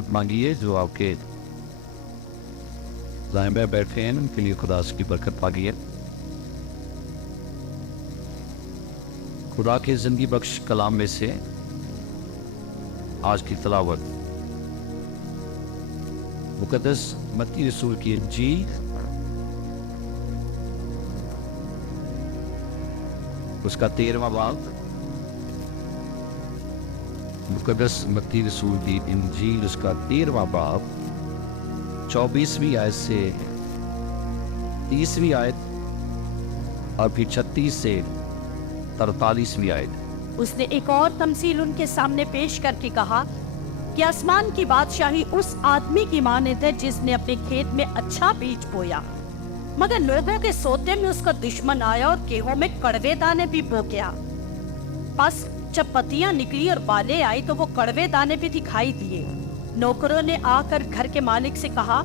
برکت مانگی ہے. جو آپ کے دائیں بائیں بیٹھے ہیں ان کے لیے خدا کی برکت مانگی ہے. خدا کے زندگی بخش کلام میں سے آج کی تلاوت مقدس متی رسول کی انجیل اس کا 13واں باب. مقدس متی رسول کی انجیل اس کا 13واں باب 24ویں آیت سے 30ویں آیت اور پھر 36 سے 43ویں آیت. اس نے ایک اور تمثیل ان کے سامنے پیش کر کے کہا کہ آسمان کی بادشاہی اس آدمی کی مانند ہے جس نے اپنے کھیت میں اچھا بیج بویا، مگر لوگوں کے سوتے میں اس کا دشمن آیا اور گیہوں میں کڑوے دانے بھی بو گیا. پس جب پتیاں نکلی اور بالیں آئی تو وہ کڑوے دانے بھی دکھائی دیے. نوکروں نے آ کر گھر کے مالک سے کہا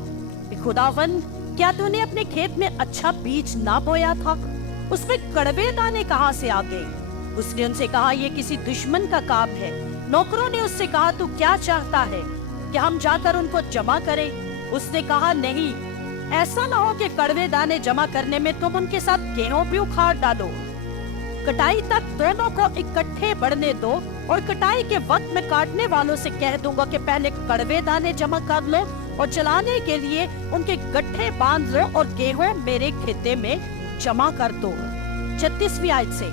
کہ خداوند، کیا تو نے اپنے کھیت میں اچھا بیج نہ بویا تھا؟ اس میں کڑوے دانے کہاں سے آ گئے؟ اس نے ان سے کہا یہ کسی دشمن کا کام ہے. نوکروں نے اس سے کہا تو کیا چاہتا ہے کہ ہم جا کر ان کو جمع کریں؟ اس نے کہا نہیں، ایسا نہ ہو کہ کڑوے دانے جمع کرنے میں تم ان کے ساتھ گیہوں بھی اکھاڑ ڈالو. کٹائی تک دونوں کو اکٹھے بڑھنے دو، اور کٹائی کے وقت میں کاٹنے والوں سے کہہ دوں گا کہ پہلے کڑوے دانے جمع کر لو اور جلانے کے لیے ان کے گٹھے باندھ لو اور گیہوں میرے کھیتے میں جمع کر دو. 36ویں آیت سے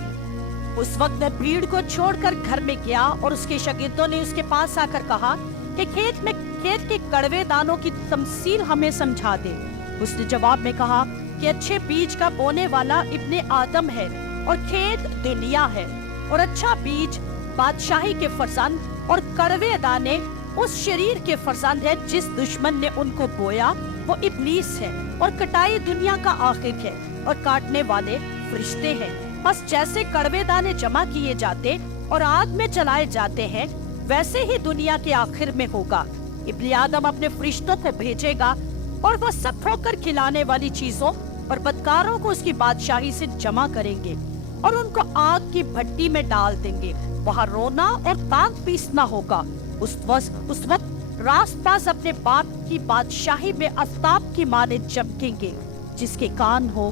اس وقت میں بھیڑ کو چھوڑ کر گھر میں گیا اور اس کے شاگردوں نے اس کے پاس آ کر کہا کہ کھیت کے کڑوے دانوں کی تمثیل ہمیں سمجھا دے. اس نے جواب میں کہا کہ اچھے بیج کا بونے والا ابن آدم ہے اور کھیت دنیا ہے، اور اچھا بیج بادشاہی کے فرزند اور کڑوے دانے اس شریر کے فرزند ہے جس دشمن نے ان کو بویا، وہ ابلیس ہے، اور کٹائی دنیا کا آخر ہے اور کاٹنے والے فرشتے ہیں. بس جیسے کڑوے دانے جمع کیے جاتے اور آگ میں جلائے جاتے ہیں، ویسے ہی دنیا کے آخر میں ہوگا. ابن آدم اپنے فرشتوں کو بھیجے گا اور وہ سب ٹھوکر کھلانے والی چیزوں اور بدکاروں کو اس کی بادشاہی سے جمع کریں گے اور ان کو آگ کی بھٹی میں ڈال دیں گے. وہاں رونا اور دانت پیسنا ہوگا. اس وقت راست باز اپنے باپ کی بادشاہی میں آفتاب کی مانند چمکیں گے. جس کے کان ہو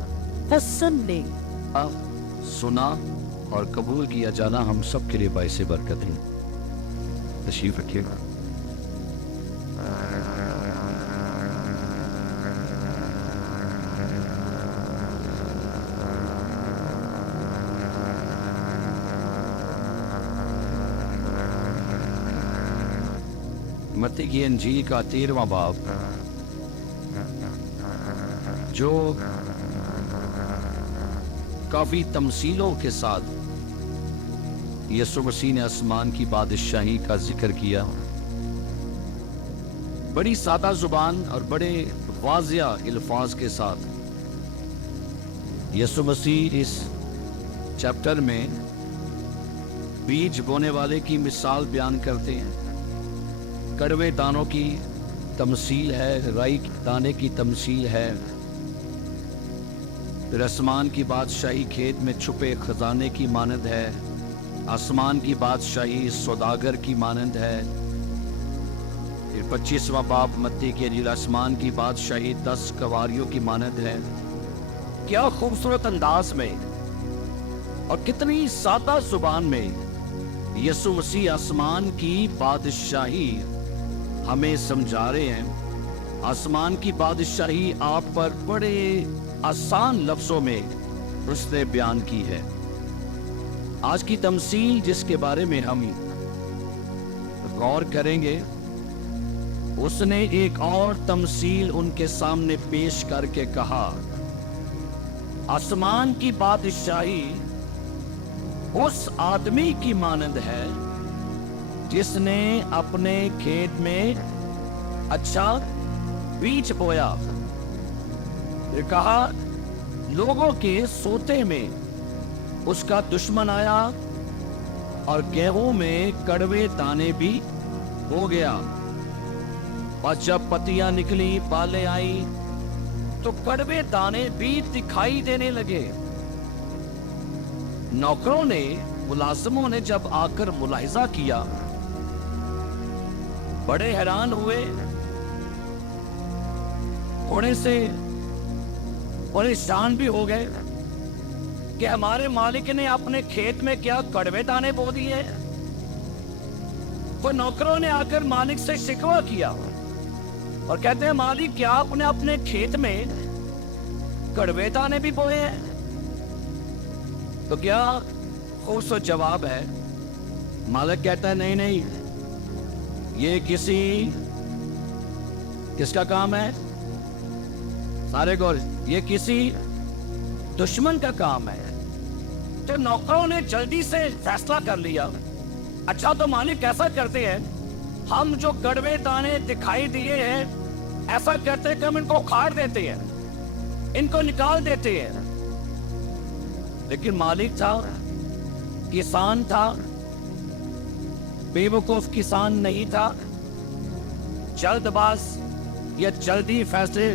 وہ سن لے. سنا اور قبول کیا جانا ہم سب کے لیے باعث برکت ہے. تشریف رکھیے گا. متی کی انجیل کا 13واں باب جو کافی تمثیلوں کے ساتھ یسوع مسیح نے آسمان کی بادشاہی کا ذکر کیا. بڑی سادہ زبان اور بڑے واضح الفاظ کے ساتھ یسوع مسیح اس چیپٹر میں بیج بونے والے کی مثال بیان کرتے ہیں. کڑوے دانوں کی تمثیل ہے، رائی دانے کی تمثیل ہے. پھر آسمان کی بادشاہی کھیت میں چھپے خزانے کی مانند ہے. آسمان کی بادشاہی سوداگر کی مانند ہے. پھر 25واں باب متی کی انجیل آسمان کی بادشاہی 10 کواریوں کی مانند ہے. کیا خوبصورت انداز میں اور کتنی سادہ زبان میں یسوع مسیح آسمان کی بادشاہی ہمیں سمجھا رہے ہیں. آسمان کی بادشاہی آپ پر بڑے آسان لفظوں میں اس نے بیان کی ہے. آج کی تمثیل جس کے بارے میں ہم غور کریں گے، اس نے ایک اور تمثیل ان کے سامنے پیش کر کے کہا آسمان کی بادشاہی اس آدمی کی مانند ہے جس نے اپنے کھیت میں اچھا بیج بویا. پھر کہا لوگوں کے سوتے میں اس کا دشمن آیا اور گیہوں میں کڑوے دانے بھی ہو گیا. اور جب پتیاں نکلی، بالیں آئی تو کڑوے دانے بھی دکھائی دینے لگے. نوکروں نے، ملازموں نے جب آ کر ملاحظہ کیا، बड़े हैरान हुए, थोड़े से परेशान भी हो गए कि हमारे मालिक ने अपने खेत में क्या कड़वे दाने बो दिए। तो नौकरों ने आकर मालिक से शिकवा किया और कहते हैं, मालिक क्या आपने अपने खेत में कड़वे दाने भी बोए हैं? तो क्या खूबसूरत जवाब है। मालिक कहता है, नहीं नहीं, ये किसका काम है? सारे गौर, ये किसी दुश्मन का काम है। तो नौकरों ने जल्दी से फैसला कर लिया, अच्छा तो मालिक ऐसा करते हैं, हम जो कड़वे दाने दिखाई दिए हैं ऐसा करते हैं कि हम इनको उखाड़ देते हैं, इनको निकाल देते हैं। लेकिन मालिक था, किसान था, बेवकूफ किसान नहीं था, जल्दबाज या जल्दी फैसले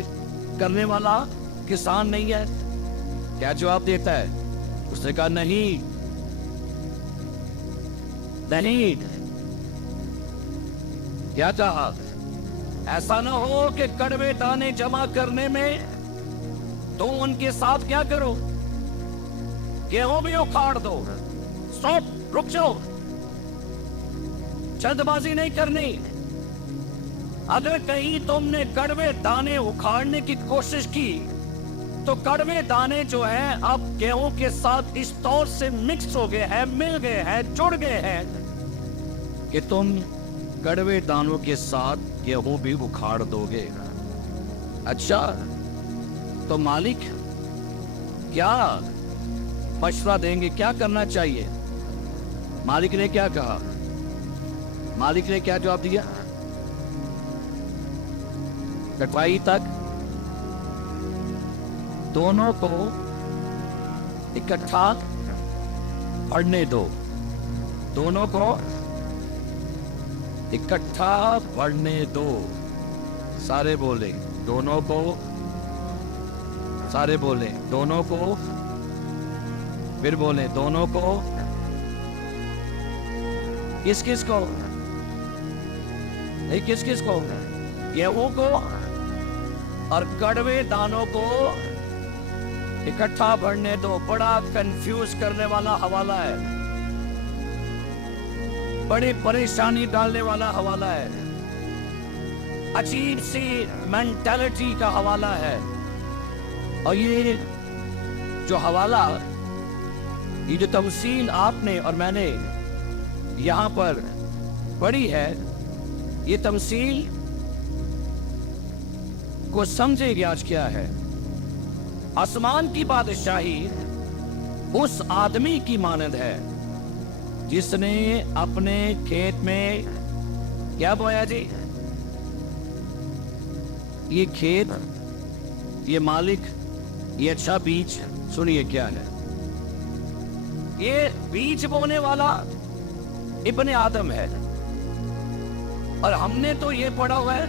करने वाला किसान नहीं है। क्या जवाब देता है? उसने कहा, नहीं नहीं। क्या कहा? ऐसा ना हो कि कड़वे दाने जमा करने में तो उनके साथ क्या करो, गेहूं भी उखाड़ दो। स्टॉप, रुक जाओ, जल्दबाजी नहीं करनी। अगर कहीं तुमने कड़वे दाने उखाड़ने की कोशिश की तो कड़वे दाने जो हैं अब गेहूं के साथ इस तौर से मिक्स हो गए हैं, मिल गए हैं, जुड़ गए हैं कि तुम कड़वे दानों के साथ गेहूं भी उखाड़ दोगे। अच्छा, तो मालिक क्या मशवरा देंगे, क्या करना चाहिए? मालिक ने क्या कहा? मालिक ने क्या जवाब दिया? कटवाई तक दोनों को इकट्ठा पढ़ने दो, दोनों को इकट्ठा पढ़ने दो। सारे बोले दोनों को, सारे बोले दोनों को, फिर बोले दोनों को। किस किस को? नहीं, किस किस को? गेहूं को और कड़वे दानों को इकट्ठा भरने दो। बड़ा कंफ्यूज करने वाला हवाला है, बड़ी परेशानी डालने वाला हवाला है, अजीब सी मेंटालिटी का हवाला है। और ये जो हवाला, ये जो तफसील आपने और मैंने यहां पर पढ़ी है, ये तफसील को समझेगी आज क्या है। आसमान की बादशाही उस आदमी की मानद है जिसने अपने खेत में क्या बोया जी? ये खेत, ये मालिक, ये अच्छा बीज, सुनिए क्या है। ये बीज बोने वाला इब्ने आदम है, और हमने तो ये पढ़ा हुआ है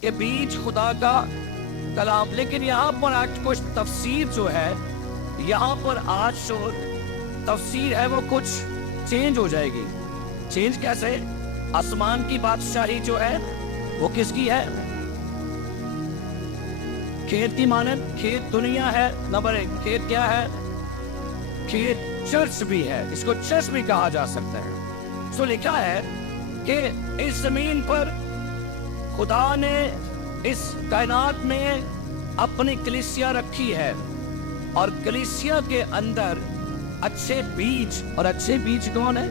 कि बीज खुदा का कलाम। लेकिन यहाँ पर आज कुछ तफसीर जो है, यहाँ पर आज जो तफसीर है वो कुछ चेंज हो जाएगी। चेंज कैसे? आसमान की बादशाही जो है वो किसकी है? खेत की मानद। खेत दुनिया है नंबर 1। खेत क्या है? खेत चर्च भी है, इसको चर्च भी कहा जा सकता है। तो लिखा है कि इस जमीन पर खुदा ने इस कायनात में अपनी कलीसिया रखी है, और कलीसिया के अंदर अच्छे बीज। और अच्छे बीज कौन है?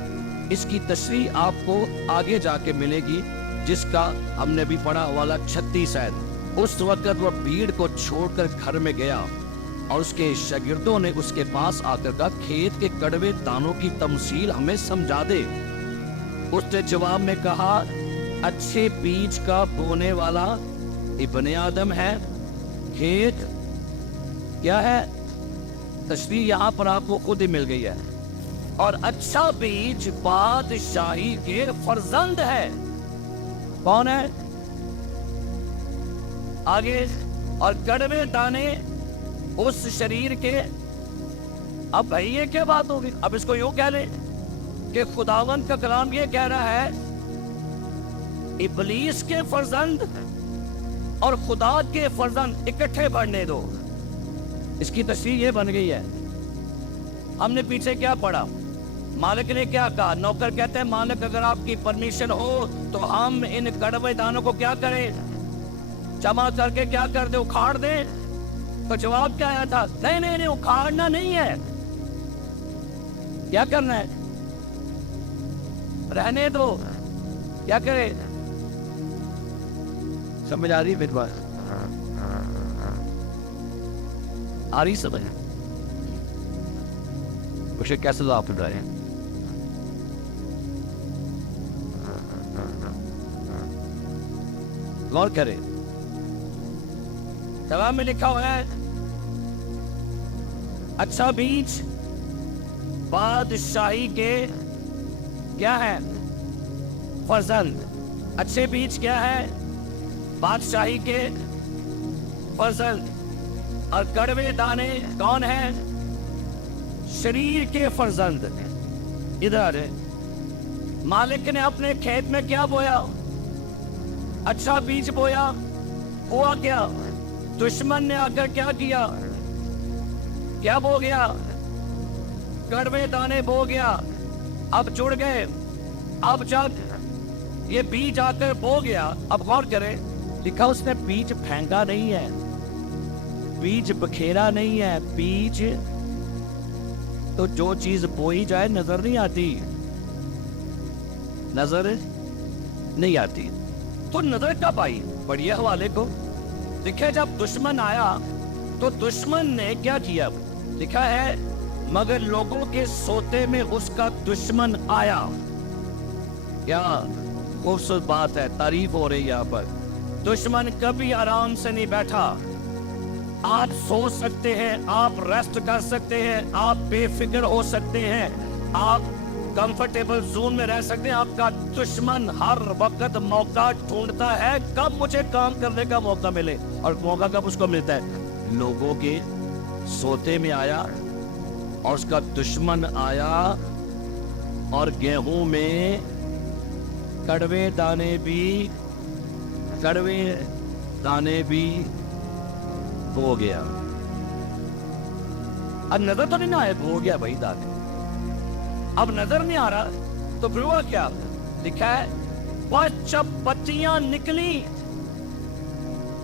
इसकी तशरीह आपको आगे जाके मिलेगी, जिसका हमने भी पढ़ा वाला 36 है। उस वक्त वह भीड़ को छोड़कर घर में गया और उसके शागिर्दों ने उसके पास आकर कहा, खेत के कड़वे दानों की तमसील हमें समझा दे। उसने जवाब में कहा, अच्छे बीज का बोने वाला इब्ने आदम है, खेत क्या है? तशरीह यहाँ पर आपको खुद ही मिल गई है। और अच्छा बीज बादशाही के फर्जंद है। कौन है? आगे, और कड़वे दाने उस शरीर के। अब भाई ये क्या बात होगी? अब इसको यूं कह ले कि खुदावंद का कलाम ये कह रहा है, इबलीस के फर्जंद और खुदा के फर्जंद इकट्ठे बढ़ने दो। इसकी तस्वीर ये बन गई है। हमने पीछे क्या पढ़ा, मालिक ने क्या कहा, नौकर कहते हैं मालिक अगर आपकी परमिशन हो तो हम इन कड़वे दानों को क्या करें, जमा करके क्या कर दे, उखाड़ दे। तो जवाब क्या आया था, नहीं नहीं नहीं, उखाड़ना नहीं है, क्या करना है, रहने दो। क्या करे, समझ आ रही मेरी बात, आ रही समझ, उसे कैसे आप रहे हैं। गौर करें, जवाब में लिखा हुआ है अच्छा बीज बादशाही के क्या है, फर्जंद। अच्छे बीज क्या है, बादशाही के फर्जंद। और कड़वे दाने कौन है, शरीर के फर्जंद। इधर मालिक ने अपने खेत में क्या बोया, अच्छा बीज बोया, हुआ क्या, दुश्मन ने आकर क्या किया, क्या बो गया, कड़वे दाने बो गया। अब जुड़ गए, अब जब ये बीज आकर बो गया, अब गौर करें, लिखा उसने बीज फेंका नहीं है, बीज बखेरा नहीं है, बीज तो जो चीज बोई जाए नजर नहीं आती, नजर नहीं आती। तो नजर कब आई, बढ़िया हवाले को लिखे, जब दुश्मन आया तो दुश्मन ने क्या किया, लिखा है मगर लोगों के सोते में उसका दुश्मन आया। क्या खूबसूरत बात है, तारीफ हो रही है यहाँ पर। दुश्मन कभी आराम से नहीं बैठा। आप सो सकते हैं, आप रेस्ट कर सकते हैं, आप बेफिक्र हो सकते हैं, आप कंफर्टेबल जोन में रह सकते हैं। आपका दुश्मन हर वक्त मौका ढूंढता है कब मुझे काम करने का मौका मिले, और मौका कब उसको मिलता है, लोगों के सोते में आया और उसका दुश्मन आया और गेहूं में कड़वे दाने भी बो गया। अब नजर तो नहीं आया, बो गया भाई दाने। अब नजर नहीं आ रहा तो फिर हुआ क्या, लिखा है वह जब पत्तियां निकली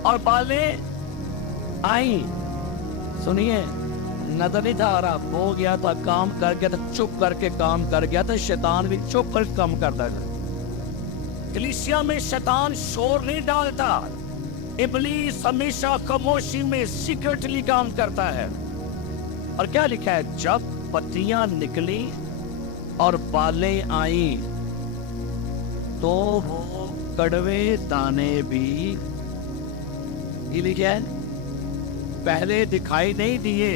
और बालें आई, सुनिए, नजर नहीं था आ रहा, बो गया था, काम कर गया था, चुप करके काम कर गया था। शैतान भी चुप कर काम करता था। कलीसिया में शैतान शोर नहीं डालता, इब्लीस हमेशा खामोशी में सीक्रेटली काम करता है। और क्या लिखा है, जब पत्तियां निकली और बालें आई तो वो कड़वे दाने भी, ये लिखा है, पहले दिखाई नहीं दिए,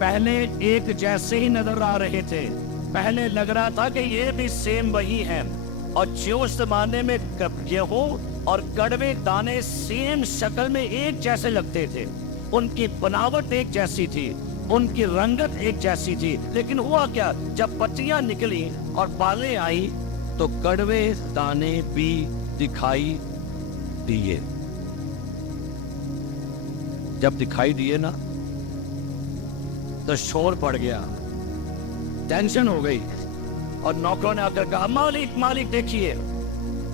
पहले एक जैसे ही नजर आ रहे थे, पहले लग रहा था कि ये भी सेम वही है। और जो जमाने में गेहूं और कड़वे दाने सेम शक्ल में एक जैसे लगते थे, उनकी बनावट एक जैसी थी, उनकी रंगत एक जैसी थी, लेकिन हुआ क्या, जब पत्तियां निकली और बालें आई तो कड़वे दाने भी दिखाई दिए। जब दिखाई दिए ना तो शोर पड़ गया, टेंशन हो गई, और नौकरों ने आकर कहा मालिक मालिक देखिए,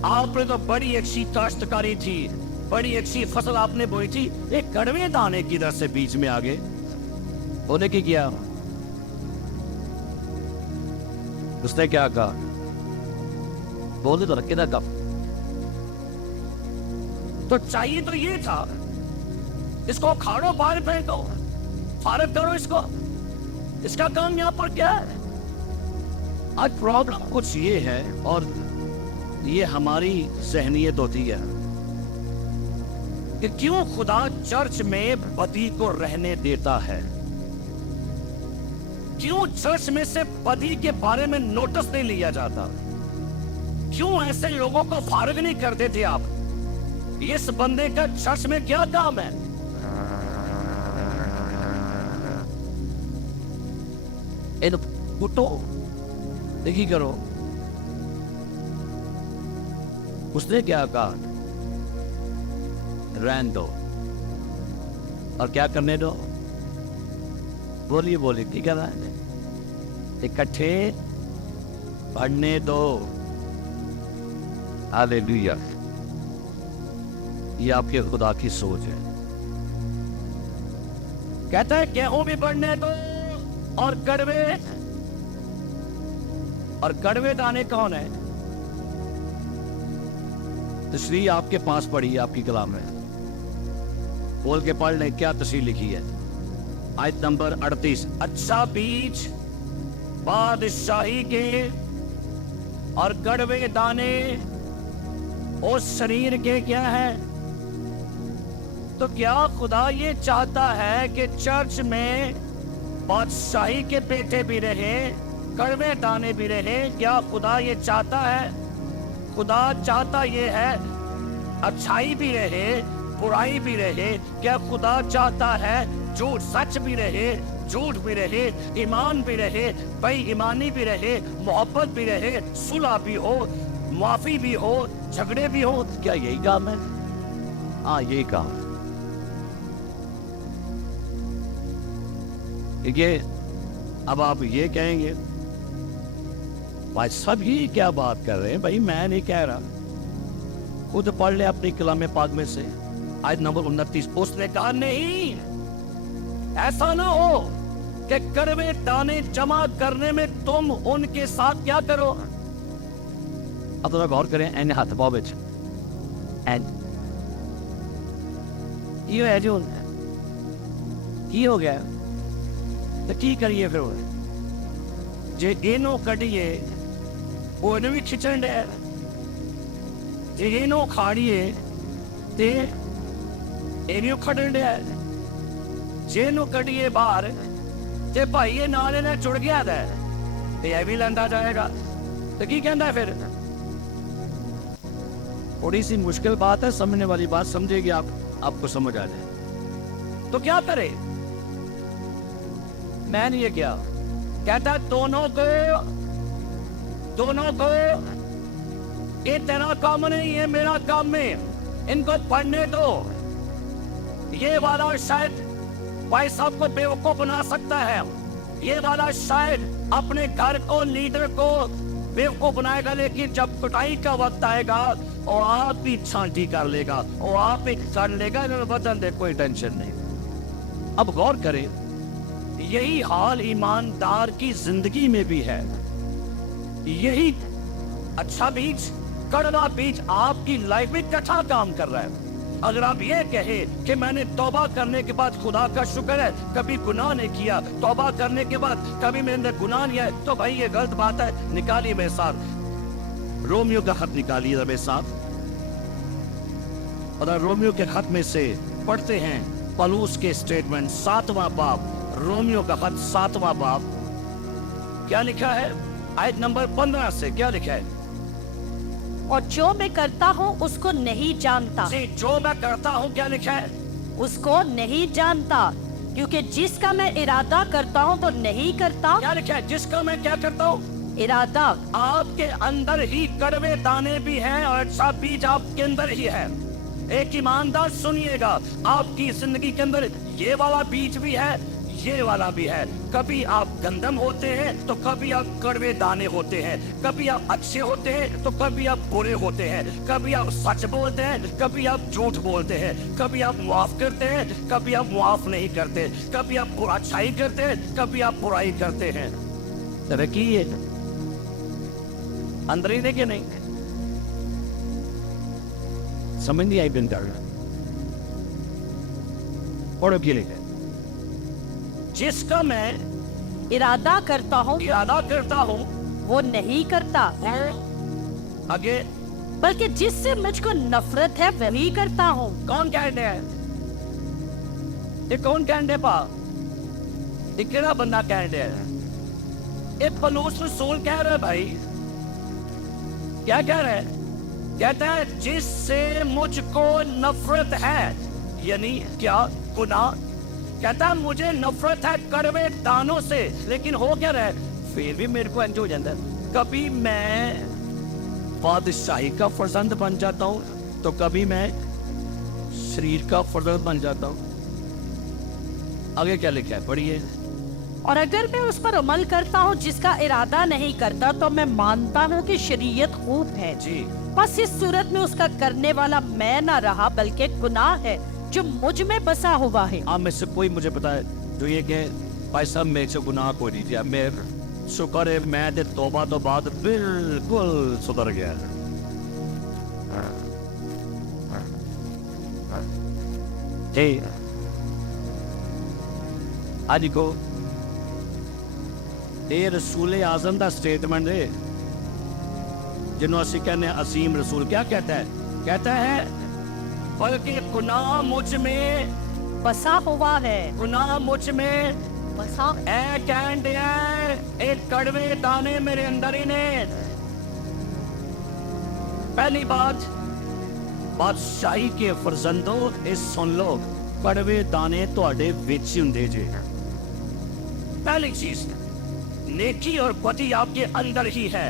आपने तो बड़ी अच्छी काश्तकारी थी, बड़ी अच्छी फसल आपने बोई थी, एक कड़वे दाने की तरह से बीच में आ गए। उन्हें क्या किया, उसने क्या कहा, बोल तो रखे था कब, तो चाहिए तो ये था, इसको खाड़ो, बाहर फेंको, फारग करो इसको, इसका काम यहाँ पर क्या है। आज प्रॉब्लम कुछ ये है, और ये हमारी ज़हनियत होती है कि क्यों खुदा चर्च में बदी को रहने देता है, क्यों चर्च में से बदी के बारे में नोटिस नहीं लिया जाता, क्यों ऐसे लोगों को फारग नहीं करते थे आप। इस बंदे का चर्च में क्या काम है, इन कुटो देखी करो, اس نے کیا کہا؟ رہن دو اور کیا کرنے دو؟ بولی ٹھیک ہے نا، اکٹھے پڑھنے دو۔ ہاللیلویہ۔ یہ آپ کے خدا کی سوچ ہے۔ کہتا ہے گیہوں بھی بڑھنے دو اور کڑوے دانے کون ہے؟ تشریح آپ کے پاس پڑھی ہے، آپ کی کلام میں بول کے پڑھ لیں کیا تشریح لکھی ہے۔ آیت نمبر 38، اچھا بیج بادشاہی کے اور کڑوے دانے اس شریر کے کیا ہے؟ تو کیا خدا یہ چاہتا ہے کہ چرچ میں بادشاہی کے بیٹے بھی رہے، کڑوے دانے بھی رہے؟ کیا خدا یہ چاہتا ہے؟ خدا چاہتا یہ ہے اچھائی بھی رہے، برائی بھی رہے۔ کیا خدا چاہتا ہے جھوٹ سچ بھی رہے، جھوٹ بھی رہے، ایمان بھی رہے، بے ایمانی بھی رہے، محبت بھی رہے، صلح بھی ہو، معافی بھی ہو، جھگڑے بھی ہو؟ کیا یہی کام ہے؟ ہاں یہی کام ہے۔ یہ اب آپ یہ کہیں گے بھائی سب ہی کیا بات کر رہے ہیں؟ بھائی میں نہیں کہہ رہا، خود پڑھ لے اپنی کلام پاک میں سے آیت نمبر 29۔ اس نے کہا نہیں، ایسا نہ ہو کہ کڑوے دانے جمع کرنے میں تم ان کے ساتھ کیا کرو۔ اب تھوڑا غور کریں، این ہاتھ پاؤ بچ یہ ہے جو کی ہو گیا تو کی کریے پھر جے اینو کڈیے وہ بھی کھچن ڈے، جے اینو کھاڑیے تے اینو کھڑن ڈے، جے نو کڈیے باہر تے بھائی یہ نالے نے چڑ گیا ہے تے یہ بھی لندا جائے گا۔ تو کی کہندا ہے پھر؟ تھوڑی سی مشکل بات ہے، سمجھنے والی بات سمجھے گی آپ کو سمجھ آ جائے۔ تو کیا کرے؟ میں نے یہ کیا کہتا ہے دونوں کو یہ تیرا کام نہیں، یہ میرا کام ہے، ان کو پڑھنے دو۔ یہ والا شاید بھائی صاحب کو بیوقوف بنا سکتا ہے، یہ والا شاید اپنے گھر کو لیڈر کو بیوقوف بنائے گا، لیکن جب کٹائی کا وقت آئے گا اور آپ بھی چھانٹی کر لے گا اور آپ بھی کر لے گا، وطن دے کوئی ٹینشن نہیں۔ اب غور کریں، یہی حال ایماندار کی زندگی میں بھی ہے۔ یہی اچھا بیج کڑوا بیج آپ کی لائف میں کٹھا کام کر رہا ہے۔ اگر آپ یہ کہیں کہ میں نے توبہ کرنے کے بعد خدا کا شکر ہے کبھی گناہ نہیں کیا، توبہ کرنے کے بعد کبھی میں نے گناہ نہیں ہے، تو بھائی یہ غلط بات ہے۔ نکالیے میرے ساتھ رومیو کا خط، نکالیے میرے ساتھ، اور رومیو کے خط میں سے پڑھتے ہیں پولس کے سٹیٹمنٹ، 7واں باب، رومیو کا خط 7واں باب، کیا لکھا ہے؟ آیت نمبر 15 سے کیا لکھا ہے؟ اور جو میں کرتا ہوں اس کو نہیں جانتا۔ جو میں کرتا ہوں کیا لکھا ہے؟ اس کو نہیں جانتا، کیونکہ جس کا میں ارادہ کرتا ہوں تو نہیں کرتا۔ کیا لکھا ہے؟ جس کا میں کیا کرتا ہوں؟ ارادہ۔ آپ کے اندر ہی کڑوے دانے بھی ہیں اور اچھا بیج آپ کے اندر ہی ہے۔ ایک ایماندار سنیے گا، آپ کی زندگی کے اندر یہ والا بیج بھی ہے، یہ والا بھی ہے۔ کبھی آپ گندم ہوتے ہیں تو کبھی آپ کڑوے دانے ہوتے ہیں، کبھی آپ اچھے ہوتے ہیں تو کبھی آپ برے ہوتے ہیں، کبھی آپ سچ بولتے ہیں کبھی آپ جھوٹ بولتے ہیں، کبھی آپ معاف کرتے ہیں کبھی آپ معاف نہیں کرتے، کبھی آپ اچھائی کرتے ہیں کبھی آپ برائی کرتے ہیں۔ ترقی ہے اندر ہی دے کہ نہیں؟ سمجھ نہیں آئی بن کر پڑھو کی لکھے، جس کا میں ارادہ کرتا ہوں وہ نہیں کرتا، آگے بلکہ جس سے مجھ کو نفرت ہے وہی کرتا ہوں۔ کون کہنے ہے؟ یہ کون کہنے پا؟ یہ کیڑا بندہ کہنے ہے؟ یہ پولس رسول کہہ رہا ہے بھائی، کیا کہہ رہا ہے؟ کہتا ہے جس سے مجھ کو نفرت ہے، یعنی کیا؟ گناہ۔ کہتا ہے مجھے نفرت ہے کڑوے دانوں سے، لیکن ہو کیا رہا ہے؟ پھر بھی میرے کو انجو جاتا ہے۔ کبھی میں बादशाही का फर्जंद बन जाता हूँ तो कभी मैं शरीर का फर्जंद बन जाता हूँ। आगे क्या लिखा है, पढ़िए। और अगर मैं उस पर अमल करता हूँ जिसका इरादा नहीं करता तो मैं मानता हूँ कि शरीयत खूब है जी। बस इस सूरत में उसका करने वाला मैं ना रहा बल्कि गुनाह है जो मुझ में बसा हुआ है। आप में से कोई मुझे बताए जो ये कि भाई साहब मेरे से गुनाह कोई नहीं किया, मेरे शुक्र है मैं ते तौबा तो बाद बिल्कुल सुधर गया। जी आज को ये रसूल आजम का स्टेटमेंट है जिन्हों असी कहने असीम रसूल। क्या कहता है बल्कि गुनाह मुझ में बसा हुआ है, गुनाह मुझ में बसा ए कहन दिया एक कड़वे दाने मेरे अंदर ही ने। पहली बात बादशाही के फरजंदो इस सुन लो, कड़वे दाने तुहाडे विच हुंदे जे। पहली चीज नेकी और बदी आपके अंदर ही है,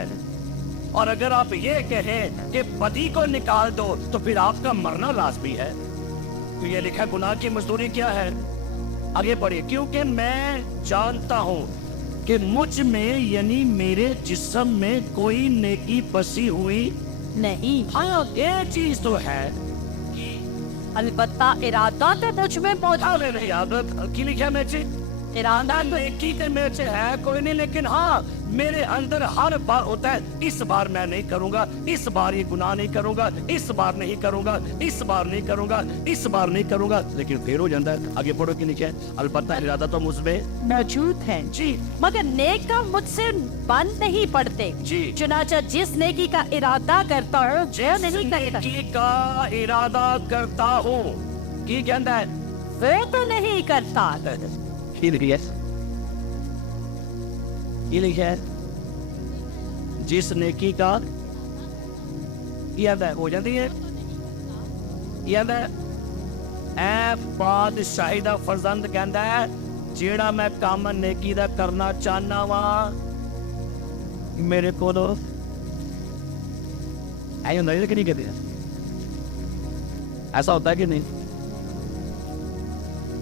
और अगर आप ये कहें कि बदी को निकाल दो तो फिर आपका मरना लाजमी है। तो ये लिखा गुनाह की मजदूरी क्या है, आगे बढ़िए। क्योंकि मैं जानता हूं कि मुझ में यानी मेरे जिस्म में कोई नेकी बसी हुई नहीं। हाँ ये चीज तो है, अलबत्ता इरादा तो मुझ में मौजूद अरे नहीं आदत की लिखा मैं ची इरादा नेकी तो मेरे से है कोई नहीं, लेकिन हाँ मेरे अंदर हर बार होता है इस बार मैं नहीं करूंगा, इस बार ये गुनाह नहीं करूंगा, इस बार नहीं करूंगा, इस बार नहीं करूंगा, इस बार नहीं करूंगा, लेकिन फिर हो जाता है। आगे पढ़ो कि नीचे अलबत्ता इरादा तो मुझमें मौजूद है जी, मगर नेक काम मुझसे बन नहीं पड़ते जी। चुनाचा जिस नेकी का इरादा करता हूँ जो नहीं करता नेकी का इरादा करता हूँ की कहता है वो तो नहीं करता। ये लिखा है जिस नेकी का याद है हो जाती है, याद है ऐ बादशाही दा फरजंद कहता है जेड़ा मैं काम नेकी दा करना चाहना वा मेरे को ऐ होता है कि नहीं कहते, ऐसा होता है कि नहीं?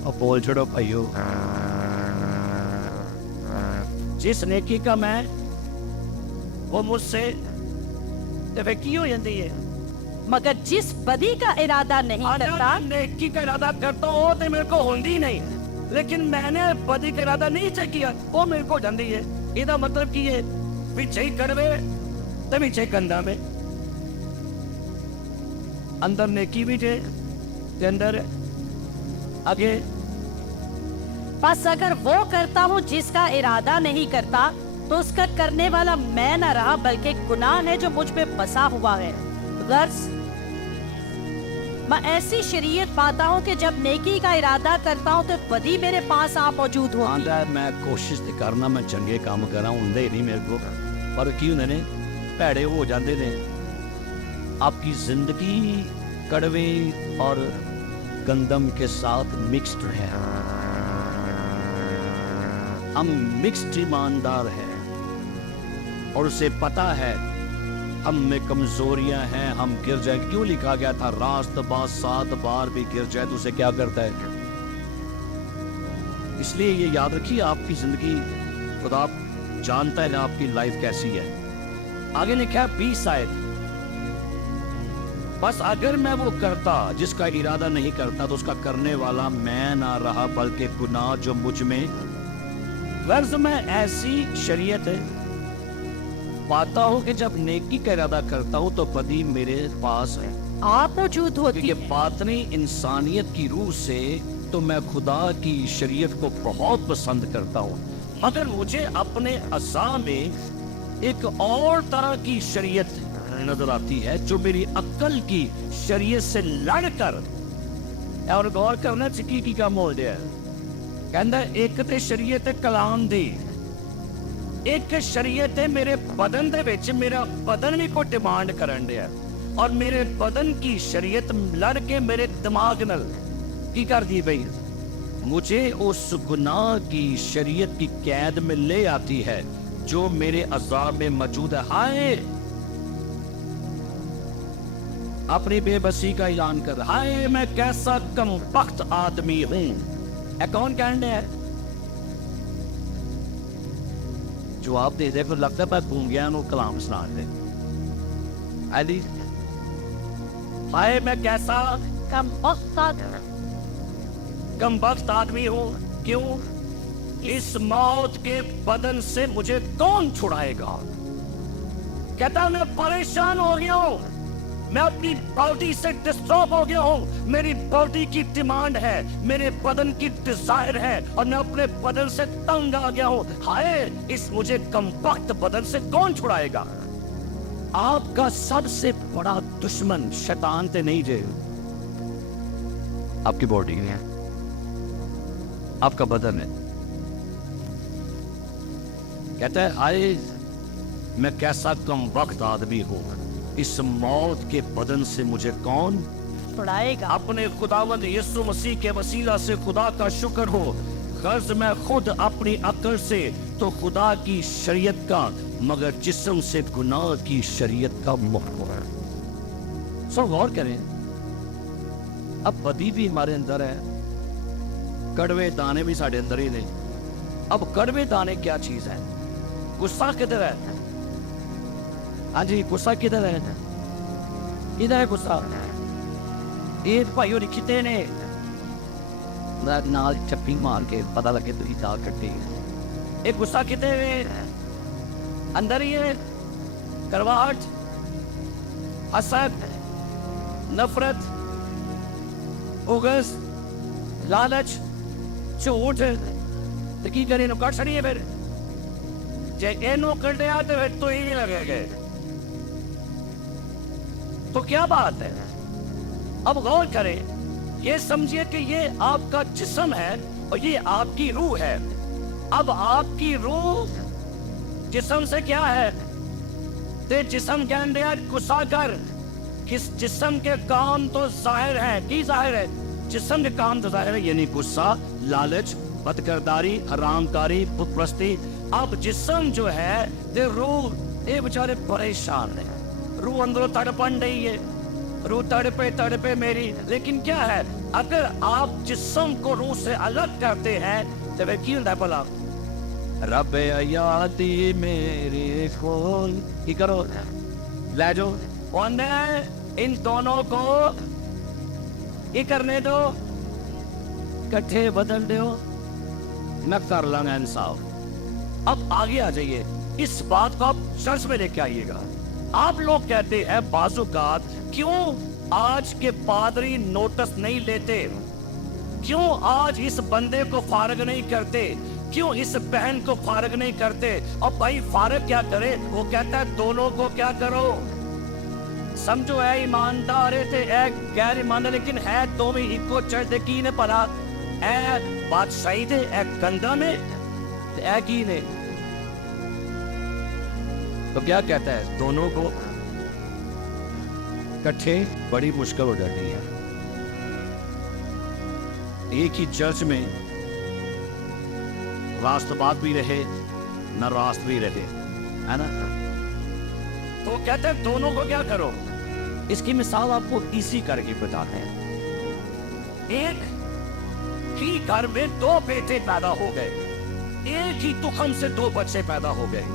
और बोल छोड़ो भाइयों, जिस नेकी का मैं वो मुझसे की हो जाती है, मगर जिस बदी का इरादा नहीं करता नेकी का इरादा करता हो तो मेरे को होती नहीं, लेकिन मैंने बदी का इरादा नहीं किया वो मेरे को जाती है। इसका मतलब की है पीछे ही कड़वे तो पीछे कंधा में अंदर नेकी भी थे के अंदर आगे। बस अगर वो करता हूँ जिसका इरादा नहीं करता तो उसका करने वाला मैं न रहा बल्कि गुनाह है जो मुझ पे बसा हुआ है। गर्ज मैं ऐसी शरीयत पाता हूँ कि जब नेकी का इरादा करता हूँ तो बदी मेरे पास आ मौजूद होती है। मैं कोशिश तो करना मैं चंगे काम करा होंगे नहीं मेरे को, पर की होंगे ने भैड़े हो जाते ने। आपकी जिंदगी कड़वे और गंदम के साथ मिक्स्ड है। हम मिक्स्ड ईमानदार हैं और उसे पता है हम में कमजोरियां हैं, हम गिर जाए। क्यों लिखा गया था रास्त बार 7 बार भी गिर जाए तो उसे क्या करता है? इसलिए ये याद रखिए आपकी जिंदगी खुदा जानता है आपकी लाइफ कैसी है। आगे लिखा है 20 आयत, बस अगर मैं वो करता जिसका इरादा नहीं करता तो उसका करने वाला मैं ना रहा बल्कि गुनाह जो मुझ में। गर्ज मैं ऐसी शरीयत पाता हूँ कि जब नेकी का इरादा करता हूँ तो बदी मेरे पास है, आप मौजूद होती क्योंकि है। बातनी इंसानियत की रूह से तो मैं खुदा की शरीयत को बहुत पसंद करता हूँ, मगर मुझे अपने अज़ा में एक और तरह की शरीयत नजर आती है जो मेरी अक्ल की शरीयत से लड़कर। और गौर करना चिकी की काम हो गया, कहता एक ते शरीयत कलाम दी, एक शरीयत है मेरे बदन दे विच मेरा बदन भी को डिमांड करन दिया, और मेरे बदन की शरीयत लड़ के मेरे दिमाग नल की कर दी भाई मुझे उस गुनाह की शरीयत की कैद में ले आती है जो मेरे अज़ा में मौजूद है। हाय अपनी बेबसी का ऐलान कर रहा है, हाय मैं कैसा कमबख्त आदमी हूं। ए कौन कहने है? जवाब दे दे, फिर लगता है मैं गूंगिया नु कलाम सुना दे। अली हाय मैं कैसा कमबख्त आदमी हूं। क्यों? इस मौत के बदन से मुझे कौन छुड़ाएगा? कहता मैं परेशान हो गया हूं, मैं अपनी बॉडी से डिस्टर्ब हो गया हूं। मेरी बॉडी की डिमांड है, मेरे बदन की डिजायर है, और मैं अपने बदन से तंग आ गया हूं। हाय इस मुझे कमबख्त बदन से कौन छुड़ाएगा? आपका सबसे बड़ा दुश्मन शैतान ते नहीं जे, आपकी बॉडी है, आपका बदन है। कहता है हाय मैं कैसा कमबख्त आदमी हूं, इस मौत के बदन से मुझे कौन छुड़ाएगा? अपने खुदावंद यीशु मसीह के वसीला से खुदा का शुक्र हो। गर्ज मैं खुद अपनी अक्ल से तो खुदा की शरीयत का, मगर जिस्म से गुनाह की शरीयत का मुख्त है। सो गौर करें, अब बदी भी हमारे अंदर है, कड़वे दाने भी साढ़े अंदर ही नहीं। अब कड़वे दाने क्या चीज है? गुस्सा किधर है? हाँ जी, गुस्सा किधर है? किधर है गुस्सा? एक भाई और खिते ने नाल चप्पी मार के पता लगे तुझी दाल कट्टी। एक गुस्सा किते अंदर ही है, करवाहट, हसद, नफरत, उगस, लालच, झूठ, तो की करे नु कट छड़िए। फिर जे एनो कटिया तो फिर तो ही लगेगा। तो क्या बात है? अब गौर करें, ये समझिए कि ये आपका जिस्म है और ये आपकी रूह है। अब आपकी रूह जिस्म से क्या है? ते जिस्म के अंदर गुस्सा कर, किस जिस्म के काम तो जाहिर है। की जाहिर है? जिस्म के काम तो जाहिर है, यानी गुस्सा, लालच, बदकिरदारी, हरामकारी, बुतप्रस्ती। अब जिस्म जो है ते रूह, ये बेचारे परेशान है। रूह अंदरों तड़पन रही है, रूह तड़पे मेरी। लेकिन क्या है, अगर आप जिस्म को रूह से अलग करते हैं तो वे की होता है भला? रब यादी मेरी खोल, की करो ले जो इन दोनों को ये करने दो, कट्ठे बदल दो, मैं कर लांगा इंसाफ। अब आगे आ जाइए, इस बात को आप चर्च में लेके आइएगा। आप लोग कहते हैं बाजुकात, क्यों आज के पादरी नोटिस नहीं लेते? क्यों आज इस बंदे को फारग नहीं करते? क्यों इस बहन को फारग नहीं करते? और भाई फारग क्या करे? वो कहता है दोनों को क्या करो, समझो है ईमानदार है ते है गैर ईमानदार, लेकिन है दो में इको चढ़ते की ने भला है बादशाही दे है गंदा में ते है की ने। तो क्या कहता है? दोनों को इकट्ठे बड़ी मुश्किल हो जाती है। एक ही चर्च में रास्तबाज भी रहे न रास्त भी रहे, है ना? तो कहते हैं दोनों को क्या करो। इसकी मिसाल आपको इसी करके बताते हैं। एक ही घर में दो बेटे पैदा हो गए, एक ही तुखम से दो बच्चे पैदा हो गए।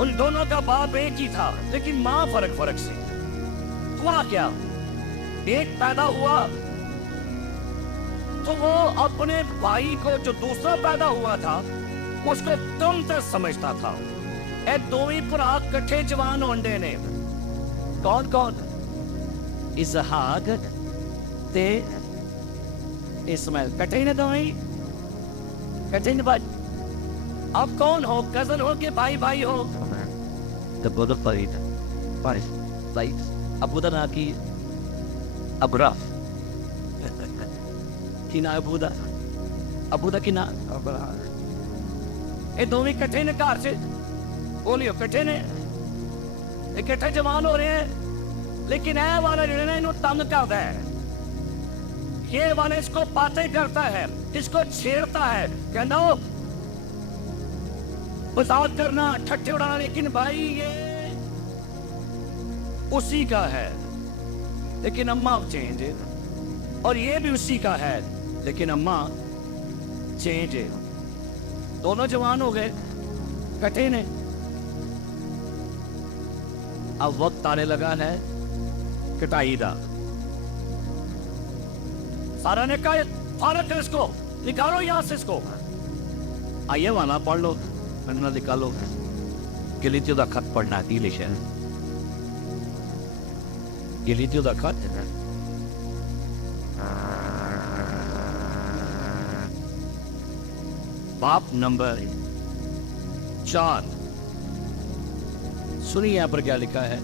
उन दोनों का बाप एक ही था, लेकिन मां फर्क से। हुआ क्या? एक पैदा हुआ तो वो अपने भाई को, जो दूसरा पैदा हुआ था, उसको कमतर समझता था। ए दो ही भरा कट्ठे जवान होंडे ने। कौन कौन? इसहाक ते इस्माइल, कट्ठे ने दो ही, कट्ठे ने भाई। अब कौन हो? कजन हो के भाई भाई हो? The brother Farid, अबू दा ना की अबरा की ना अबू दा की ना अबरा। ये दोवें इकट्ठे ने घर से, बोलियो इकट्ठे ने, इकट्ठे जवान हो रहे हैं। लेकिन ये वाला जो है इन्हों तंग करता है, ये वाला इसको बातें करता है, इसको छेड़ता है, कहना मजाक करना, ठट्ठे उड़ाना। लेकिन भाई ये उसी का है लेकिन अम्मा चेंज है, और ये भी उसी का है लेकिन अम्मा चेंज है। दोनों जवान हो गए कटे ने। अब वक्त आने लगा है कटाई दा। सारा ने कहा फारक कर इसको, निकालो यहां से इसको। आइए वाला पढ़ लो, ना निकालो। गिलितियों का खत पढ़ना इंग्लिश है। गिलितियों का खत बाप नंबर 4। सुनिए यहां पर क्या लिखा है।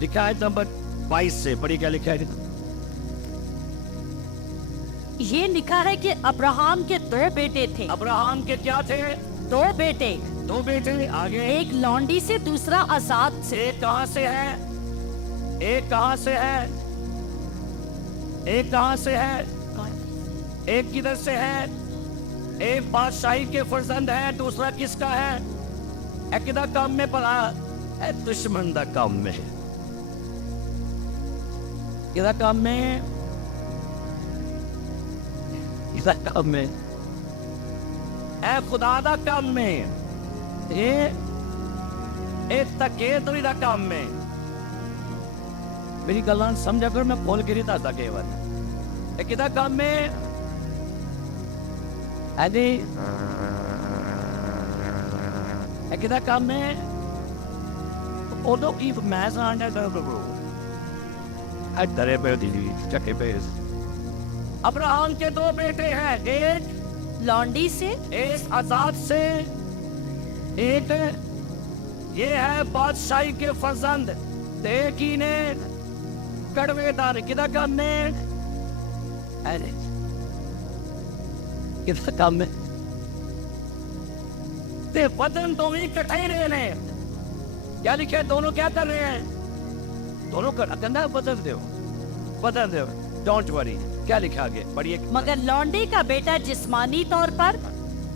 लिखा है नंबर 22 से, पढ़िए क्या लिखा है। ये लिखा है कि अब्राहम के 2 बेटे थे। अब्राहम के क्या थे? 2 बेटे। 2 बेटे। आगे एक लौंडी से, दूसरा आजाद से। एक कहां से है? एक कहां से है? एक कहां से है? एक किधर से है? एक बादशाही के फर्जंद है, दूसरा किसका है? एक किधर काम में पड़ा है? दुश्मन दा काम में। किधर काम में? किधर काम में? ए खुदा दा काम में। ए तकेतरी दा काम में। मेरी गल्लां समझा कर, मैं खोल के नहीं दसदा केवल। ए किधर काम में? अरे किधर काम में? ओदो की मैं सांडा कर दो अरे पे दीदी चके पे। अब्राहम के 2 बेटे हैं, एक लौंडी से, एक आजाद से। एक ये है बादशाही के फर्जंद, एक ही ने कड़वेदार। किधर काम में? अरे किधर काम में? ते बदन तो भी कटाई रहे ने। क्या लिखे? दोनों क्या कर रहे हैं? दोनों कर गंदा बदल दो, बदल दो। Don't worry. क्या लिखा आगे पढ़िए। मगर लौंडे का बेटा जिस्मानी तौर पर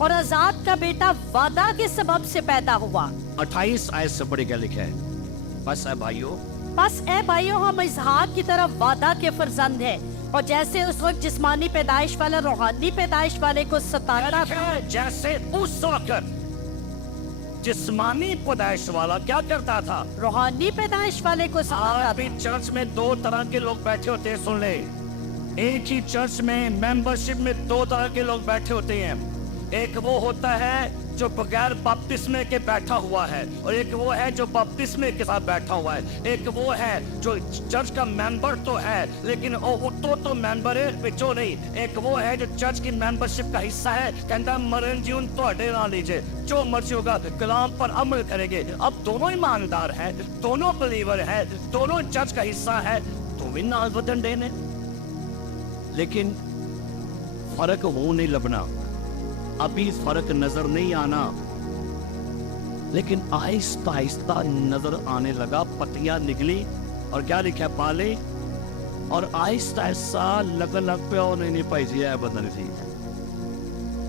और आजाद का बेटा वादा के सबब से पैदा हुआ। 28 आयत से पढ़िए क्या लिखा है। बस है भाइयों, बस ए भाइयों, हम इसहाक की तरफ वादा के फर्जंद हैं, और जैसे उस वक्त जिस्मानी पैदाइश वाला रूहानी पैदाइश वाले को सताता था, जैसे उस वक्त जिस्मानी पैदाइश वाला क्या करता था? रूहानी पैदाइश वाले को सताता आज भी चर्च में 2 तरह के लोग बैठे होते हैं। सुन ले, एक ही चर्च में मेंबरशिप में 2 तरह के लोग बैठे होते हैं। एक वो होता है जो बगैर बपतिस्मे के बैठा हुआ है, और एक वो है जो बपतिस्मे के साथ बैठा हुआ है। एक वो है जो चर्च का मेंबर तो है लेकिन तो मेंबर है पिछो नहीं। एक वो है जो चर्च की मेंबरशिप का हिस्सा है, कहता मरण जीवन तो हटे ना लीजिए, जो मर्जी होगा कलाम पर अमल करेंगे। अब दोनों ईमानदार हैं, दोनों बिलीवर हैं, दोनों चर्च का हिस्सा है, तो भी नाल बदन देने। लेकिन फर्क हो नहीं लबना, अभी फर्क नजर नहीं आना, लेकिन आहिस्ता आहिस्ता नजर आने लगा। पत्तियां निकली और क्या लिखा? पाले, और आहिस्ता आहिस्ता लग पे और नहीं पाई जी है बदन थी।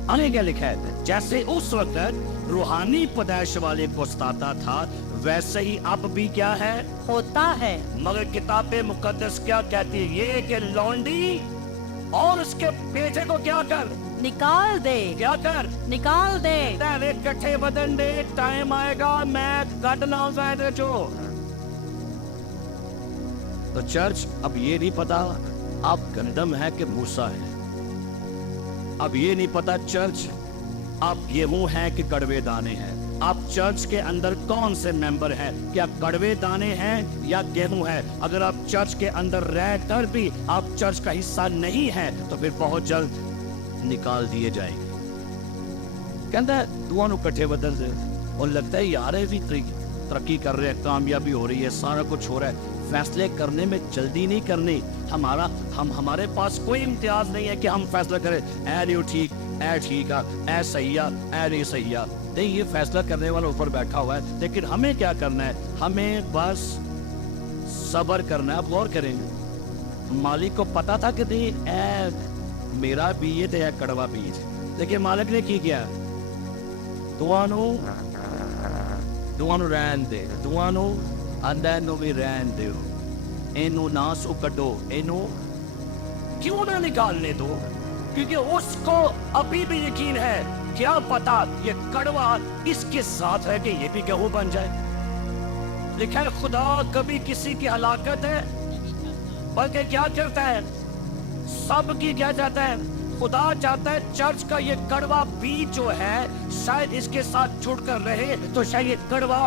आगे क्या लिखा है? जैसे उस वक्त रूहानी पैदाइश वाले को सताता था, वैसे ही अब भी क्या है? होता है। मगर किताब मुकद्दस क्या कहती है? ये कि लौंडी और उसके बेटे को क्या कर? निकाल दे। क्या कर? निकाल दे। तेरे कट्ठे बदन दे, टाइम आएगा मैं कट लाऊंगा जो। तो चर्च अब ये नहीं पता आप गंदम है कि मूसा है। अब ये नहीं पता चर्च आप गेहूं है कि कड़वे दाने हैं। आप चर्च के अंदर कौन से मेंबर हैं? क्या कड़वे दाने हैं या गेहूं है? अगर आप चर्च के अंदर रहकर भी आप चर्च का हिस्सा नहीं है तो फिर बहुत जल्द निकाल दिए जाएंगे। कहता है दोनों कट्ठे बदल दे, और लगता है यार ये भी तरक्की कर रहे हैं, कामयाबी हो रही है, सारा कुछ हो रहा है। फैसले करने में जल्दी नहीं करनी। हमारे पास कोई इम्तियाज नहीं है कि हम फैसला करें ऐ नहीं ठीक, ऐ ठीक है, ऐ सही है, ऐ नहीं सही है। नहीं, ये फैसला करने वाला ऊपर बैठा हुआ है। लेकिन हमें क्या करना है? हमें बस सब्र करना है। अब गौर करेंगे, मालिक को पता था कि नहीं ऐ मेरा बीज है कड़वा बीज, लेकिन मालिक ने की किया? ਦੋਵਾਂ ਨੂੰ ਰਹਿਣ ਦੇ, ਦੋਵਾਂ ਨੂੰ ਅੰਦਰ ਨੂੰ ਵੀ ਰਹਿਣ ਦਿਓ, ਇਹਨੂੰ ना सो कटो, ਇਹਨੂੰ क्यों ना निकालने दो, क्योंकि उसको अभी भी यकीन है, क्या पता ये कड़वा इसके साथ है कि ये भी गेहूं बन जाए। लिखा है खुदा कभी किसी की हलाकत है, बल्कि क्या करता है, सबकी क्या चाहता है, खुदा चाहता है चर्च का ये कड़वा बीज जो है शायद इसके साथ जुड़कर रहे तो शायद ये कड़वा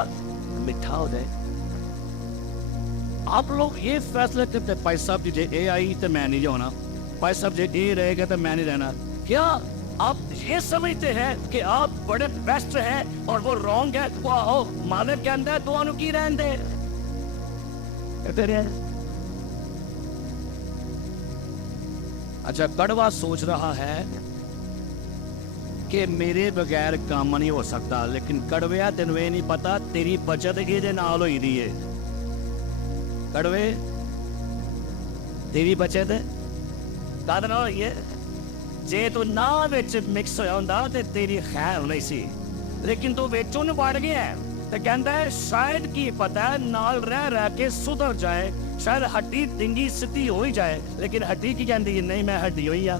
मिठा हो जाए। आप लोग ये फैसला करते भाई साहब जी ए आई तो मैं नहीं होना, भाई साहब जी ए रहेगा तो मैं नहीं रहना। क्या आप ये समझते हैं कि आप बड़े बेस्ट हैं और वो रॉन्ग है, वो मानव के अंदर दोनों की रहन दे। अच्छा, कड़वा सोच रहा है कि मेरे बगैर काम नहीं हो सकता, लेकिन कड़वे तेन ये नहीं पता तेरी बचत ये नाल होई दी है। कड़वे तेरी बचत कद ना होई है, जे तू ना विच मिक्स होया हुंदा ते तेरी खैर नहीं सी, लेकिन तू विच उन वड़ गया ते कहंदा है शायद की पता है नाल रह रह के सुधर जाए, शायद हड्डी डिंगी सीधी हो ही जाए। लेकिन हड्डी की कहती है नहीं मैं हड्डी हुई आ,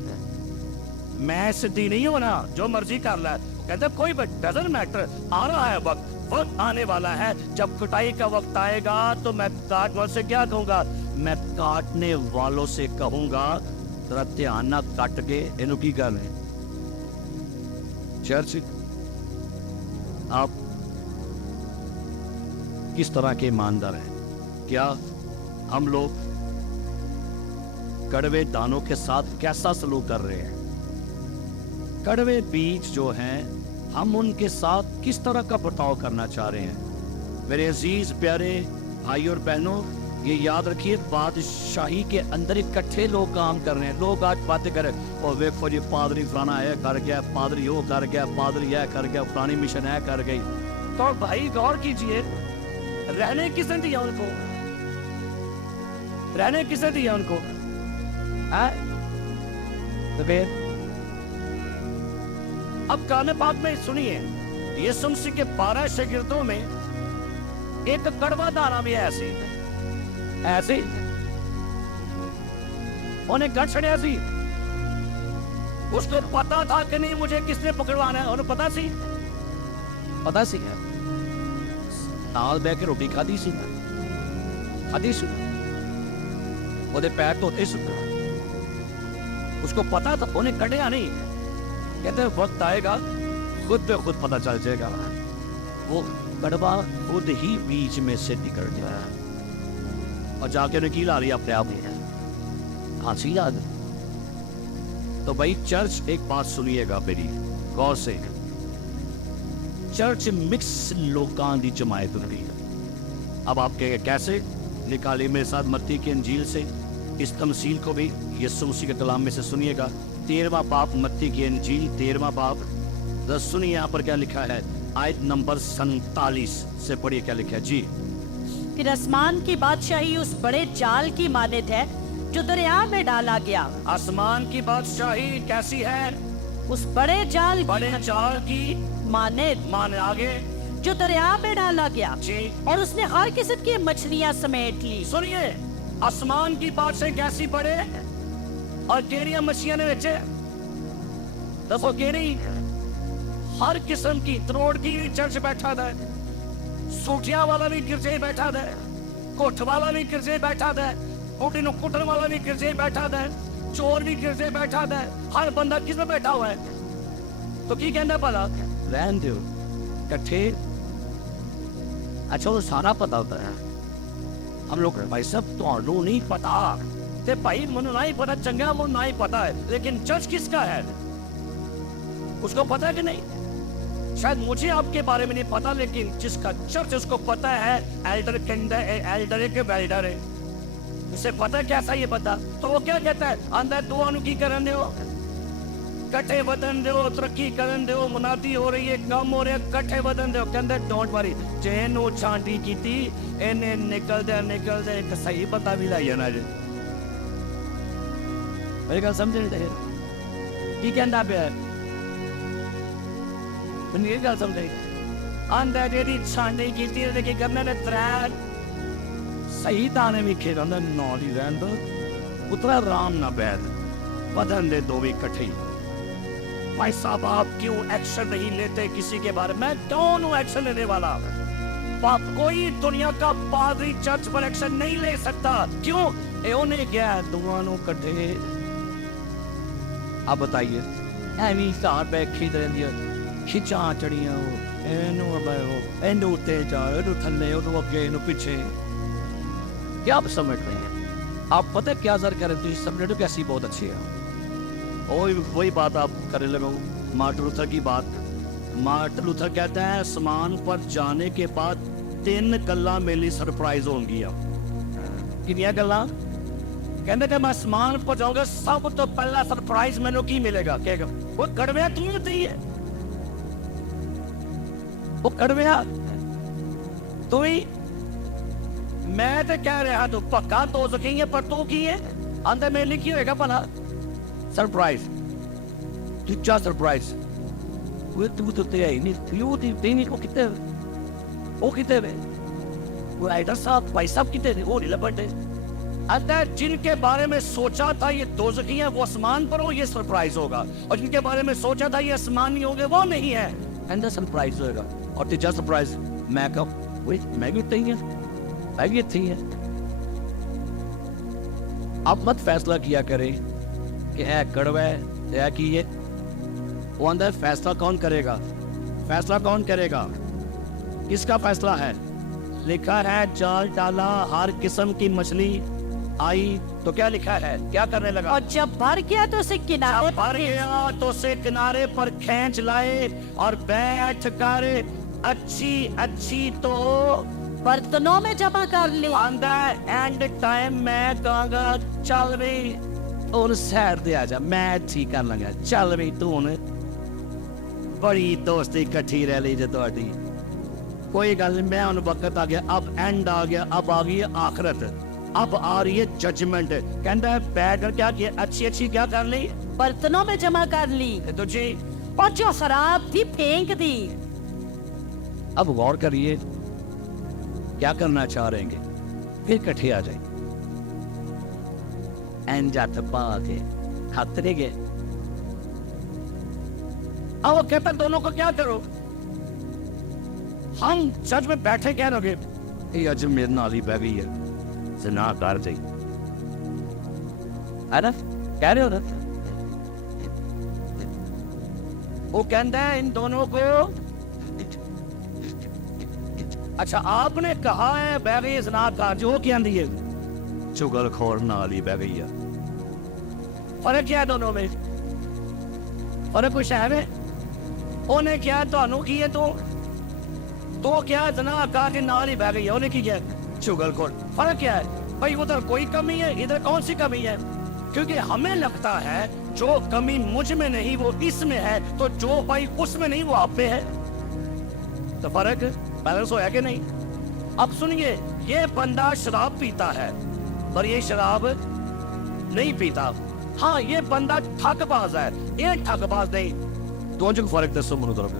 मैं सीधी नहीं होना, जो मर्जी कर ला। कहते कोई डजंट मैटर, आ रहा है वक्त, वक्त आने वाला है जब कटाई का वक्त आएगा तो मैं काट वालों से क्या कहूंगा, मैं काटने वालों से कहूंगा तेरा ध्यान ना कट के इनू की गल है। चर्च आप किस तरह के ईमानदार हैं? क्या हम लोग कड़वे दानों के साथ कैसा सलूक कर रहे हैं? कड़वे बीज जो हैं हम उनके साथ किस तरह का बर्ताव करना चाह रहे हैं? मेरे अजीज प्यारे भाई और बहनों, ये याद रखिए बादशाही के अंदर इकट्ठे लोग काम कर रहे हैं। लोग आज बातें करें और वेखो जी पादरी फलाना है कर गया, पादरी वो कर गया, पादरी है कर गया, पुरानी मिशन है कर गई। तो भाई गौर कीजिए, रहने किसने दिया उनको, रहने किसने दिया उनको? तो फिर अब काने पाक में सुनिए, यीशु मसीह के 12 शागिर्दों में एक कड़वा दाना भी है ऐसे उन्हें गढ़ छड़िया सी। उसको पता था कि नहीं मुझे किसने पकड़वाना है, उन्हें पता सी नाल बह के रोटी खाधी सी ਉਹਦੇ पैर धोते सी, उसको पता था, उन्हें कढ़िया नहीं। कहते वक्त आएगा खुद पे खुद पता चल जाएगा, वो कड़वा खुद ही बीच में से निकल जाएगा और जाके निकील आ रही है अपने आप में। हाँसी याद। तो भाई चर्च एक बात सुनिएगा मेरी गौर से, चर्च मिक्स लोगों की जमायत होती है। अब आप कहेंगे कैसे? निकालिए मेरे साथ मत्ती की अंजील से इस तमसील को भी यीशु मसीह के कलाम में से सुनिएगा। 13वां बाब मत्ती की अंजील 13वां बाब, सुनिए यहाँ पर क्या लिखा है, आयत नंबर 47 से पढ़िए क्या लिखा है जी। फिर आसमान की बादशाही उस बड़े जाल की मानद है जो दरिया में डाला गया। आसमान की बादशाही कैसी है? उस बड़े जाल की मानद आगे जो दरिया में डाला गया जी, और उसने हर किस्म की मछलियां समेट ली। सुनिए, आसमान की बादशाही कैसी बड़े और केरिया मछलियां ने बेचे, दसो केरी हर किस्म की त्रोड़ की चर्च बैठा था, सूटिया वाला भी गिरजे बैठा था, कोठ वाला भी गिरजे बैठा था, कोठी नु कुटन वाला भी गिरजे बैठा था, चोर भी गिरजे बैठा था, हर बंदा किस में बैठा हुआ है। तो की कहना भला रहन दो कट्ठे। अच्छा वो सारा पता होता है, हम लोग भाई सब तो नहीं पता ते भाई मनु नहीं पता, चंगा मुझे नहीं पता है, लेकिन चर्च किसका है उसको पता है कि नहीं? शायद मुझे आपके बारे में नहीं पता, लेकिन जिसका चर्च उसको पता है। एल्डर एल्डर के वेल्डर है, उसे पता कैसा ये पता। तो वो क्या कहता है, अंदर दुआ नु की करन दो, कट्ठे बदन दो, तरक्की करन दो, मुनादी हो रही है, कम हो रहे हैं, कट्ठे बदन दो। कहते डोंट वरी, चैन नो छांटी कीती इन्हें निकल दे एक सही पता भी लाई जाना जी। मेरी गल समझ नहीं की कहता पे मैंने ये गल समझ आंदा जेडी छांडी कीती ते की करने ने त्रै सही दाने भी खेल आंदा नौ दी रहन दो उतरा राम ना बैठ बदन दे दो भी इकट्ठे भाई साहब आप क्यों एक्शन नहीं लेते किसी के बारे में? मैं कौन हूँ एक्शन लेने वाला? बाप कोई दुनिया का पादरी चर्च पर एक्शन नहीं ले सकता। क्यों? उन्हें क्या दोनों कट्ठे। अब बताइए एवं सार पे खींच रही खिंचा चढ़िया एनू उत्ते जा एनू थले ओनू अगे एनू पीछे क्या आप समझ रहे हैं? आप पता क्या जर कर रहे हो? समझ रहे हो कैसी बहुत अच्छी है। वही बात आप करने लगो मार्टिन लूथर की बात। मार्टिन लूथर कहता है आसमान पर जाने के बाद 3 गल्लां मेरे लिए सरप्राइज होंगी। कितनी गल्लां? कहते कि मैं आसमान पर जाऊंगा सब तो पहला सरप्राइज मैंने की मिलेगा। कहेगा वो कड़विया तू ही है, वो कड़विया तू ही। मैं तो कह रहा तू पक्का तो सकी है पर तू की है अंदर मेरे लिए की होगा भला सरप्राइज। दूजा सरप्राइज वो तू तो ते ही नहीं तू दी नहीं वो कितने में वो राइडर साहब भाई साहब कितने थे वो नहीं लपटे अंदर। जिनके बारे में सोचा था ये दोज़खी है वो आसमान पर हो ये सरप्राइज होगा, और जिनके बारे में सोचा था ये आसमानी होंगे वो नहीं है अंदर सरप्राइज होगा। और तीसरा सरप्राइज मैं कहूँ वही मैं भी थी है मैं भी थी है। अब मत फैसला किया करें कि है कड़वा है कि ये वो अंदर फैसला कौन करेगा? फैसला कौन करेगा? किसका फैसला है? लिखा है जाल डाला हर किस्म की मछली आई तो क्या लिखा है? क्या करने लगा? और जब भर गया तो उसे किनारे भर गया तो उसे किनारे पर खींच लाए और बैठ कर अच्छी अच्छी तो बर्तनों में जमा कर ली। अंदर एंड टाइम मैं कहूँगा चल रही उन सैर दे आ जा मैं ठीक कर लूंगा चल रही तू बड़ी दोस्ती इकट्ठी रह ली जो थोड़ी कोई गल नहीं। मैं उन वक्त आ गया अब एंड आ गया अब आ गई है आखिरत अब आ रही है जजमेंट। कहता है बैठ कर क्या किया अच्छी अच्छी क्या कर ली बर्तनों में जमा कर ली तो जी और जो शराब थी फेंक दी। अब गौर करिए क्या करना चाह रहे हैं फिर इकट्ठे आ जाए एंड जाते पा के खतरे गए। अब वो कहता दोनों को क्या करो? हम सच में बैठे कह रहे ये अज मेरे नाल ही बह गई है जना कर जाई है ना कह रहे हो ना। वो कहता है इन दोनों को अच्छा आपने कहा है बह गई जना कर जो क्या है चुगलखोर नाल ही बह गई है। फर्क क्या है दोनों में? फर्क कुछ है में उन्हें क्या ਤੁਹਾਨੂੰ की है तो क्या जना का के नाल ही बह गई है उन्हें की क्या चुगलखोर। फर्क क्या है भाई? उधर कोई कमी है इधर कौन सी कमी है? क्योंकि हमें लगता है जो कमी मुझ में नहीं वो इसमें है तो जो भाई उसमें नहीं वो आप में है। तो फर्क बैलेंस होया कि नहीं? अब सुनिए ये बंदा शराब पीता है पर ये शराब नहीं पीता। हाँ ये बंदा ठगबाज है ये ठगबाज नहीं। दोनों को फर्क दसो मनु तरफ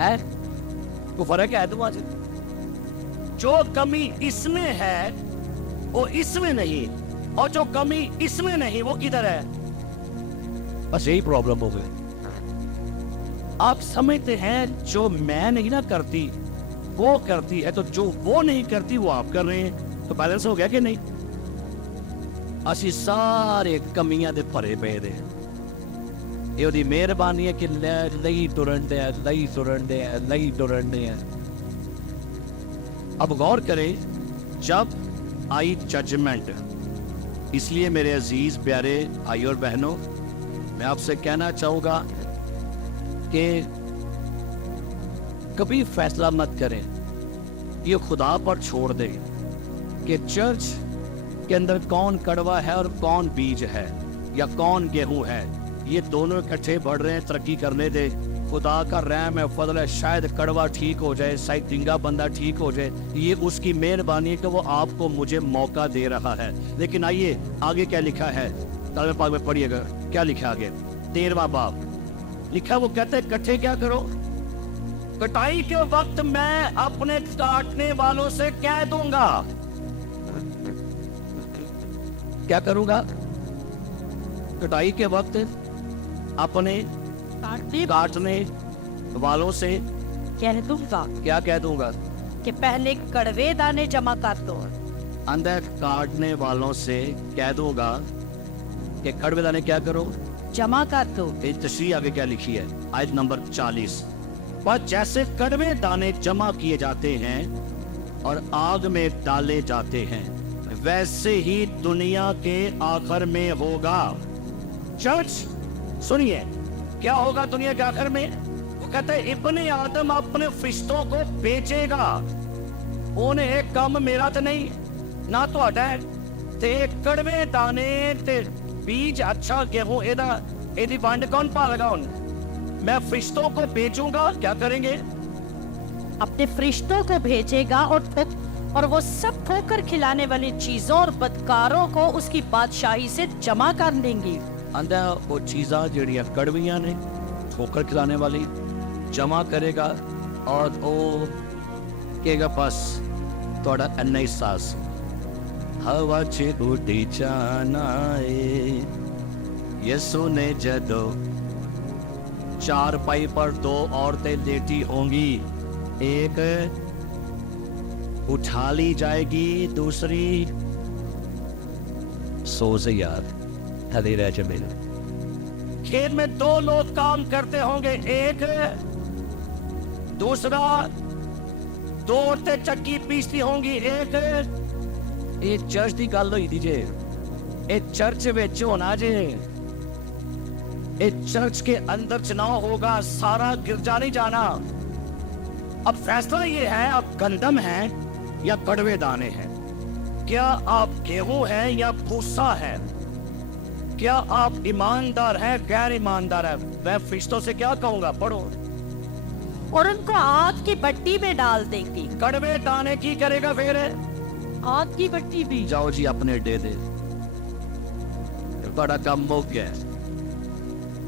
है वो फर्क है तुम आज जो कमी इसमें है वो इसमें नहीं और जो कमी इसमें नहीं वो किधर है? बस यही प्रॉब्लम हो गई। आप समझते हैं जो मैं नहीं ना करती वो करती है तो जो वो नहीं करती वो आप कर रहे हैं तो बैलेंस हो गया कि नहीं? ਅਸੀਂ ਸਾਰੇ ਕਮੀਆਂ ਦੇ ਭਰੇ ਪਏ ਦੇ ਇਹ ਉਹਦੀ ਮਿਹਰਬਾਨੀ ਹੈ ਕਿ ਲਈ ਤੁਰਨ ਦੇ ਲਈ ਤੁਰਨ ਦੇ। अब गौर करें जब आई जजमेंट इसलिए मेरे अजीज प्यारे भाई और बहनों मैं आपसे कहना चाहूँगा कि कभी फैसला मत करें ये खुदा पर छोड़ दें कि चर्च के अंदर कौन कड़वा है और कौन बीज है या कौन गेहूं है। ये दोनों इकट्ठे बढ़ रहे हैं तरक्की करने दे। खुदा का रहम है फजल है शायद कड़वा ठीक हो जाए शायद डिंगा बंदा ठीक हो जाए ये उसकी मेहरबानी है कि वो आपको मुझे मौका दे रहा है। लेकिन आइए आगे क्या लिखा है कलम पाक में पढ़िएगा क्या लिखा आगे 13वां बाब लिखा वो कहते हैं इकट्ठे क्या करो कटाई के वक्त मैं अपने काटने वालों से कह दूंगा, क्या करूंगा? कटाई के वक्त अपने काटने वालों से कह दूंगा क्या कह दूंगा? कि पहले कड़वे दाने जमा कर दो। अंदर काटने वालों से कह दूंगा कि कड़वे दाने क्या करो? जमा कर दो। इस तशरीह आगे क्या लिखी है? आयत नंबर 40। पर जैसे कड़वे दाने जमा किए जाते हैं और आग में डाले जाते हैं, वैसे ही दुनिया के आखिर में होगा। चर्च सुनिए, क्या होगा दुनिया के आखिर में? वो कहते हैं इब्ने आदम अपने फरिश्तों को बेचेगा। उन्हें एक कम मेरा तो नहीं ना तो है ते कड़वे दाने ते बीज अच्छा गेहूं एदी वंड कौन पालेगा? उन मैं फरिश्तों को बेचूंगा, क्या करेंगे? अपने फरिश्तों को भेजेगा और वो सब ठोकर खिलाने वाली चीजों और बदकारों को उसकी बादशाही से जमा कर लेंगी। अंदर वो चीज़ा जड़ियाँ कड़वियाँ ने ठोकर खिलाने वाली जमा करेगा और वो कहेगा बस थोड़ा अन्ना ही सास हवा च उड़ी जाना यसु ने जदो चार पाई पर दो औरतें लेटी होंगी, एक उठा ली जाएगी, दूसरी सो से यार हले रह जमीन। खेत में दो लोग काम करते होंगे, एक दूसरा दो औरतें चक्की पीसती होंगी, एक चर्च की गल हुई थी जे एक चर्च विच होना जे एक चर्च के अंदर चुनाव होगा, सारा गिरजा नहीं जाना। अब फैसला ये है आप गंदम हैं या कड़वे दाने हैं, क्या आप गेहूं हैं या भूसा है, क्या आप ईमानदार हैं गैर ईमानदार है। मैं फरिश्तों से क्या कहूंगा? पढ़ो। और उनको आग की भट्टी में डाल देंगी। कड़वे दाने की करेगा फिर? आग की भट्टी भी। जाओ जी अपने डे दे, बड़ा कम हो गया।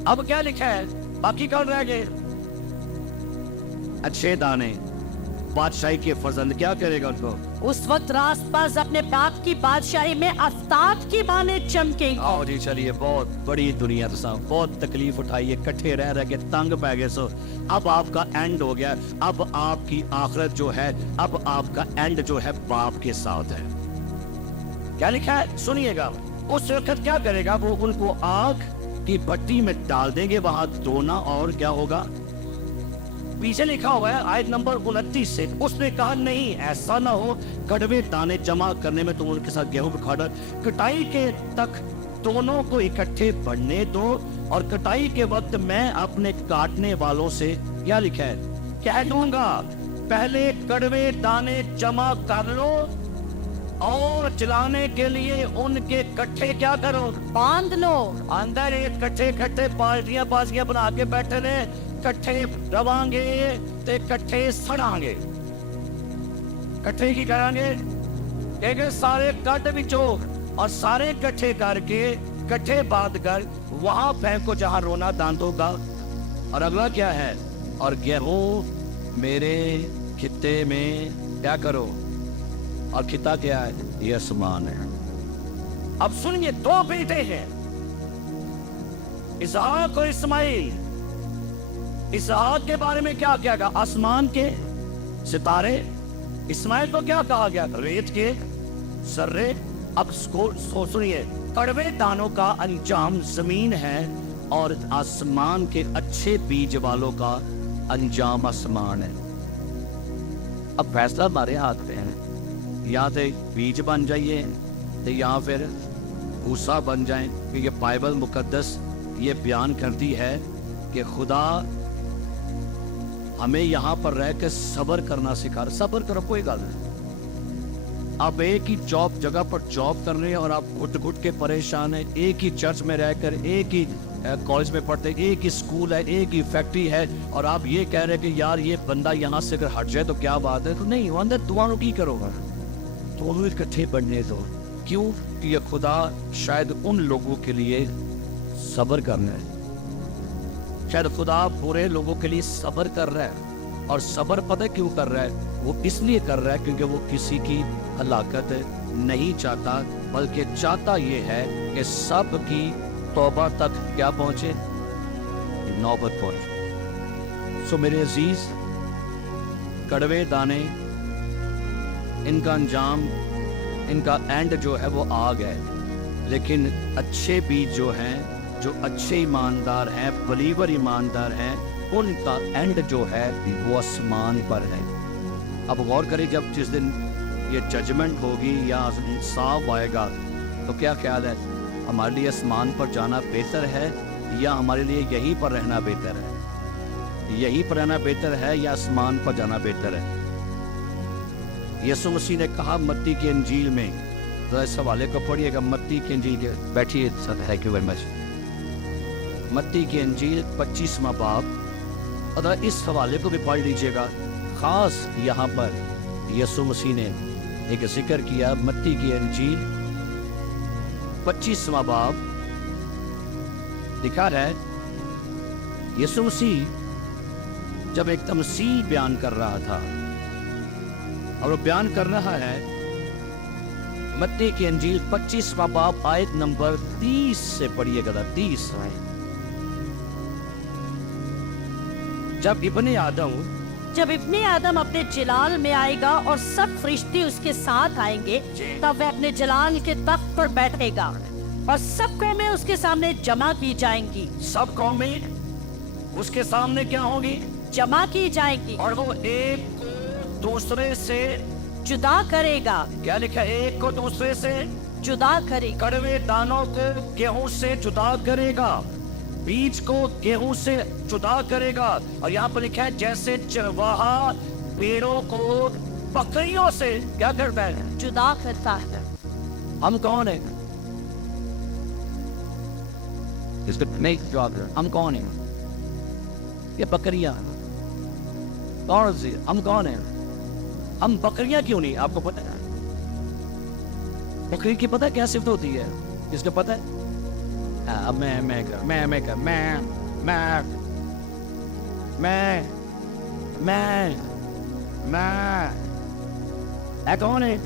अब क्या लिखा है? बाकी कौन रह गए? अच्छे दाने बादशाही के फजल क्या करेगा उनको? उस वक्त रास्तबाज अपने बाप की बादशाही में आफ्ताब की माने चमकेंगे। आओ जी चलिए, बहुत बड़ी दुनिया तो साहब, बहुत तकलीफ उठाई है, इकट्ठे रह रह के तंग पै गए। सो अब आपका एंड हो गया, अब आपकी आखिरत जो है, अब आपका एंड जो है बाप के साथ है। क्या लिखा है सुनिएगा। उस वक्त क्या करेगा? वो उनको आग की भट्टी में डाल देंगे, वहां धोना और क्या होगा? पीछे लिखा हुआ है आयत नंबर 29 से, उसने कहा नहीं ऐसा ना हो, कड़वे दाने जमा करने में तुम उनके साथ गेहूं बिखाड़ा, कटाई के तक दोनों को इकट्ठे बढ़ने दो, और कटाई के वक्त मैं अपने काटने वालों से क्या लिखा है कह दूंगा, पहले कड़वे दाने जमा कर लो और जलाने के लिए उनके कट्ठे क्या करो? बांध लो। अंदर एक कट्ठे कट्ठे पार्टियां बाजियां बना के बैठे ने, कट्ठे रवांगे ते कट्ठे सड़ांगे। कट्ठे की करांगे? एक सारे कट बिचो और सारे कट्ठे करके कट्ठे बांध कर वहां फेंको जहां रोना दांत होगा। और अगला क्या है? और गेहूं मेरे खित्ते में क्या करो? और खिता क्या है? ये आसमान है। अब सुनिए, दो बेटे हैं, इसहाक और इस्माइल। इसहाक के बारे में क्या किया गया? आसमान के सितारे। इस्माइल को क्या कहा गया? रेत के सर्रे। अब सुनिए, कड़वे दानों का अंजाम जमीन है और आसमान के अच्छे बीज वालों का अंजाम आसमान है। अब फैसला हमारे हाथ में है, या तो बीज बन जाइए तो या फिर भूसा बन जाए। क्योंकि बाइबल मुकद्दस ये बयान करती है कि खुदा हमें यहाँ पर रह के सब्र करना सिखा। सब्र करो, कोई गल नहीं। आप एक ही जगह पर जॉब कर रहे हैं और आप घुट घुट के परेशान हैं, एक ही चर्च में रहकर, एक ही कॉलेज में पढ़ते, एक ही स्कूल है, एक ही फैक्ट्री है, और आप ये कह रहे हैं कि यार ये बंदा यहाँ से अगर हट जाए तो क्या बात है। तो नहीं, वो अंदर दुआ की करोगा, दोनों इकट्ठे बढ़ने दो। क्यों? कि ये खुदा शायद उन लोगों के लिए सब्र कर रहा है, शायद खुदा बुरे लोगों के लिए सब्र कर रहा है। اور صبر پتہ کیوں کر رہا ہے؟ وہ اس لیے کر رہا ہے کیونکہ وہ کسی کی ہلاکت نہیں چاہتا، بلکہ چاہتا یہ ہے کہ سب کی توبہ تک کیا پہنچے؟ نوبت پہنچے۔ سو میرے عزیز، کڑوے دانے، ان کا انجام، ان کا اینڈ جو ہے وہ آگ ہے، لیکن اچھے بیج جو ہیں، جو اچھے ایماندار ہیں، بلیور ایماندار ہیں، ان کا اینڈ جو ہے وہ آسمان پر ہے۔ اب غور کریں، جب جس دن یہ ججمنٹ ہوگی یا انصاف آئے گا تو کیا خیال ہے؟ ہمارے لیے آسمان پر جانا بہتر ہے یا ہمارے لیے یہیں پر رہنا بہتر ہے؟ یہیں پر رہنا بہتر ہے یا آسمان پر جانا بہتر ہے؟ یسوع مسیح نے کہا متی کی انجیل میں، ذرا اس حوالے کو پڑھیے گا، متی کی انجیل کے، بیٹھیے، تھینک یو ویری مچ۔ متی کی انجیل 25واں باب، اور اس حوالے کو بھی پڑھ لیجئے گا۔ خاص یہاں پر یسوع مسیح نے ایک ذکر کیا، متی کی انجیل 25واں باب، لکھا ہے یسوع مسیح جب ایک تمثیل بیان کر رہا تھا، اور وہ بیان کر رہا ہے متی کی انجیل 25واں باب آیت نمبر 30 سے پڑھیے گا، 30۔ جب ابن آدم اپنے جلال میں آئے گا اور سب فرشتے اس کے ساتھ آئیں گے، تب وہ اپنے جلال کے تخت پر بیٹھے گا اور سب قومیں اس کے سامنے جمع کی جائیں گی۔ سب قومیں اس کے سامنے کیا ہوں گی؟ جمع کی جائیں گی، اور وہ ایک کو دوسرے سے جدا کرے گا۔ کیا لکھا ہے؟ ایک کو دوسرے سے جدا کرے گا، کڑوے دانوں کو گیہوں سے جدا کرے گا، بیج کو گیہوں سے جدا کرے گا، اور یہاں پر لکھا ہے جیسے چرواہا بھیڑوں کو بکریوں سے کیا کرتا ہے؟ جدا کرتا ہے۔ ہم کون ہیں؟ اس کو نہیں جواب دے، ہم کون ہیں؟ یہ بکریاں کون سی؟ ہم کون ہیں؟ ہم بکریاں کیوں نہیں؟ آپ کو پتہ ہے بکری کی پتہ ہے کیا صفت ہوتی ہے؟ کس کو پتہ ہے؟ کون ہے؟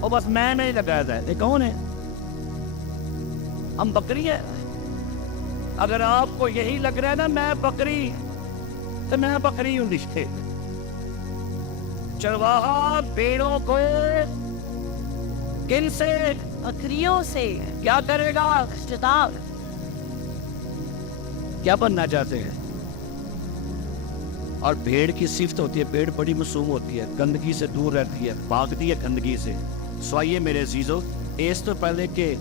وہ بس میں نہیں لگایا تھا، یہ کون ہے؟ ہم بکری ہیں۔ اگر آپ کو یہی لگ رہا ہے نا میں بکری، تو میں بکری ہوں۔ رشتے چرواہا بھیڑوں کو کن سے؟ بکریوں سے کیا کرے گا؟ جدا۔ کیا بننا چاہتے ہیں؟ اور بھیڑ کی صفت ہوتی ہے، بھیڑ بڑی معصوم ہوتی ہے، گندگی سے دور رہتی ہے، بھاگتی ہے گندگی سے۔ سوائیے میرے عزیزو، اس تو پہلے کہ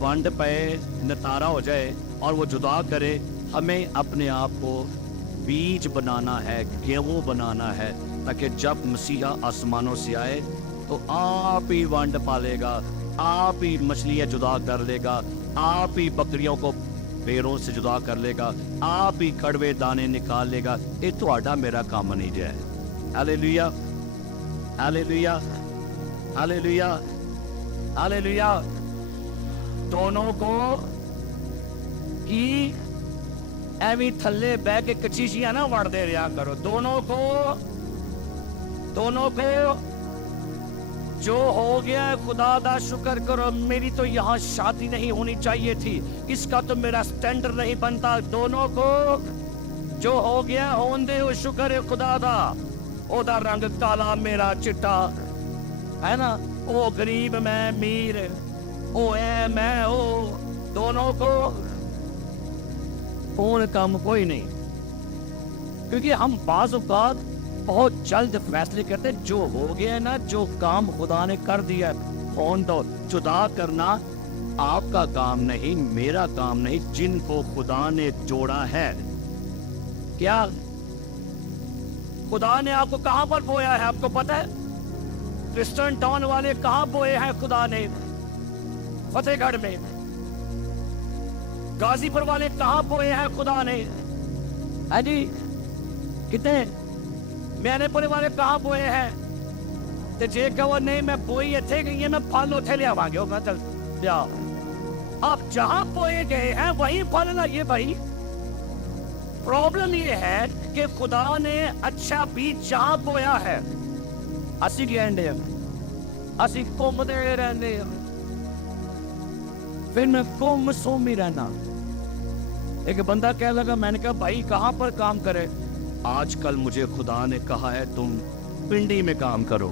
ونڈ پہ نتارا ہو جائے اور وہ جدا کرے، ہمیں اپنے آپ کو بیج بنانا ہے، گیہوں بنانا ہے، تاکہ جب مسیحا آسمانوں سے آئے تو آپ ہی ونڈ پالے گا، آپ ہی مچھلیاں جدا کر لے گا، آپ ہی بکریوں کو بھیڑوں سے جدا کر لے گا، آپ ہی کڑوے دانے نکال لے گا۔ یہ تہاڈا میرا کام نہیں جائے۔ ہالےلویا، ہالےلویا، ہالےلویا، ہالےلویا۔ دونوں کو کی ایویں تھلے بہ کے کچیشیاں نہ وڑ دے رہا کرو۔ دونوں کو جو ہو گیا ہے خدا دا شکر کرو۔ میری تو یہاں شادی نہیں ہونی چاہیے تھی، اس کا تو میرا سٹینڈر نہیں بنتا۔ دونوں کو جو ہو گیا ہون دے، شکر ہے خدا دا۔ او دا رنگ کالا میرا چٹا ہے نا، او غریب میں امیر، او اے میں او، دونوں کو کون کام کوئی نہیں۔ کیونکہ ہم بعض اوقات بہت جلد فیصلے کرتے، جو ہو گیا نا، جو کام خدا نے کر دیا کون تو جدا کرنا آپ کا کام نہیں، میرا کام نہیں، جن کو خدا نے جوڑا ہے۔ کیا خدا نے آپ کو کہاں پر بویا ہے؟ آپ کو پتہ ہے؟ کرسٹن ٹاؤن والے کہاں بوئے ہیں خدا نے؟ فتح گڑھ میں۔ غازی پور والے کہاں بوئے ہیں خدا نے؟ جی کتنے؟ میرے پورے والے کہاں بوئے ہیں؟ تو جے کہ وہ نہیں میں بوئی اتھے گئی ہے، میں پھل اتھے لیا گے، میں چل لیا आप जहां बोए गए हैं वहीं फल लाइए भाई। प्रॉब्लम ये है कि खुदा ने अच्छा बीज जहां बोया है, ਅਸੀਂ ਕਹਿੰਦੇ ਆ ਅਸੀਂ ਘੁੰਮਦੇ ਰਹਿੰਦੇ ਆ, फिर मैं घूम सोम ही रहना। एक बंदा कह लगा, मैंने कहा भाई कहाँ पर काम करे? आजकल मुझे खुदा ने कहा है तुम पिंडी में काम करो।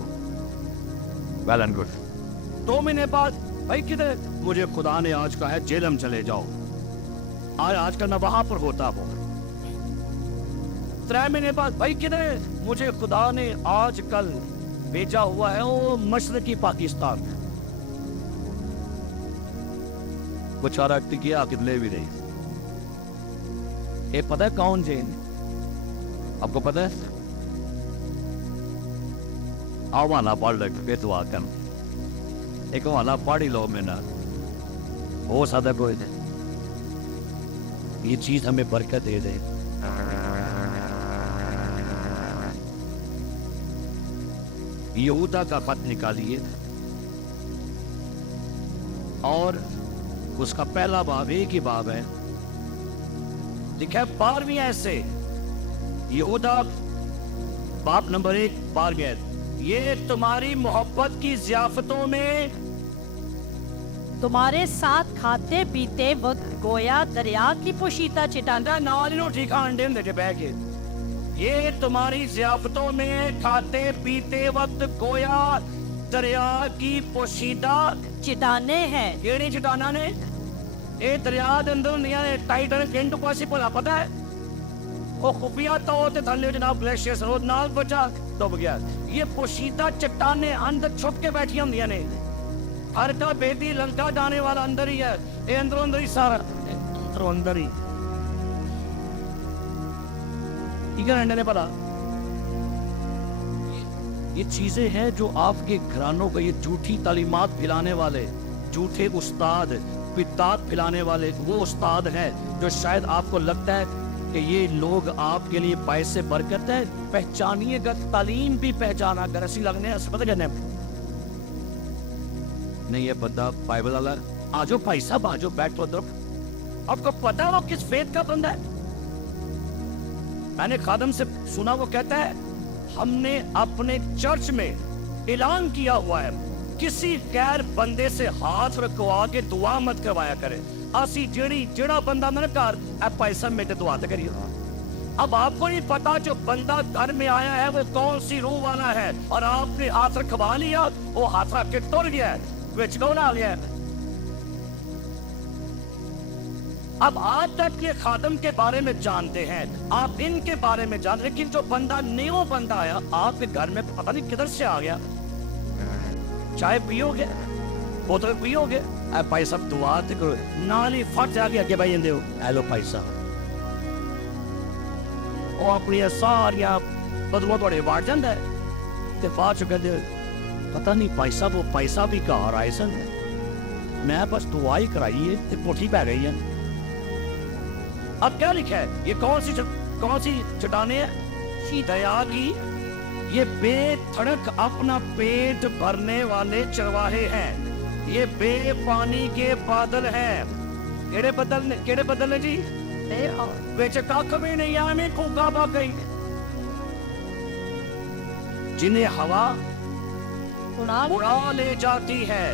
Well and good. 2 महीने बाद भाई किधर? मुझे खुदा ने आज कहा है जेलम चले जाओ। आजकल मैं वहां पर होता हूँ। 3 महीने बाद भाई किधर? मुझे खुदा ने आजकल भेजा हुआ है वो मशरकी पाकिस्तान। बेचारा टिकिया कितने भी नहीं। ये पता है कौन जेन? आपको पता है? आवाना पढ़ लग बेतवा कर एक वाला पढ़ ही लो मेरा हो सकता कोई दे। ये चीज हमें बरकत दे दे। यहूदा का पद निकालिए और उसका पहला बाब एक ही बाब है, लिखा है 12वीं ऐसे। यहूदा बाब नंबर 1 12 ये तुम्हारी मोहब्बत की ज़ियाफतों में तुम्हारे साथ खाते पीते वक्त गोया दरिया की पोशीदा चिटाना नाल नो ठीक अंडे होंदे बह के। ये तुम्हारी ज़ियाफतों में खाते पीते वक्त गोया दरिया की पोशीदा चिटाने हैं। केड़ी चट्टाना ने? ये दरिया दे अंदर होंदियां ने टाइटन इंट पॉसिबल पता है? वो खुफिया तौर ते थल्ले जनाब ग्लेशियर्स रोड नाल बचा डूब गया। ये पोशीदा चट्टाने अंदर छुप के बैठी होंदियां ने। हर का बेदी लंका जाने वाला अंदर ही है। ये अंदरों अंदर ही सारा अंदरों अंदर ही ने पता। ये चीजें हैं जो आपके घरानों को ये झूठी तालीमात फैलाने वाले, झूठे उस्ताद बिदात फैलाने वाले वो उस्ताद हैं जो शायद आपको लगता है कि ये लोग आपके लिए पैसे बरकत है। पहचानिएगा, तालीम भी पहचाना कर ऐसी लगने पता कहने नहीं ये बंदा बाइबल वाला। आजो भाई साहब आजो बैठ तो तरफ। आपको पता है वो किस फेथ का बंदा है? मैंने खादम से सुना वो कहता है हमने अपने चर्च में ऐलान किया हुआ है किसी गैर बंदे से हाथ रखवा के दुआ मत करवाया करे। असी जेड़ा बंदा मेरे घर पैसा मेरे दुआ तो करिए। अब आपको नहीं पता जो बंदा घर में आया है वो कौन सी रूह वाला है और आपने हाथ रखवा लिया, वो हाथ रख के तुर गया, विच कौन आ गया? अब आज तक ये खादम के बारे में जानते हैं, आप इनके बारे में जानते, लेकिन जो बंदा न्यू बंदा आया आपके घर में पता नहीं किधर से आ गया। चाय पियोगे, बोतल पियोगे, भाई साहब दुआ ते करो, नाल ही फट जाके अगे भाई इंदे हेलो भाई साहब। वो अपनी सारिया बदलू थोड़े वाड़ जाता है ते बाद च कहते पता नहीं भाई साहब वो पैसा भी घर आए सन, मैं बस दुआ ही कराई है ते पुठी पै गई है। अब क्या लिखा है? ये कौन सी चट्टाने हैं? दया की ये बेधड़क अपना पेट भरने वाले चरवाहे हैं। ये बेपानी के बादल हैं। केड़े बदल ने जी? बेच कख भी नहीं है, में कूका पा गई, जिन्हें हवा उड़ा ले जाती है।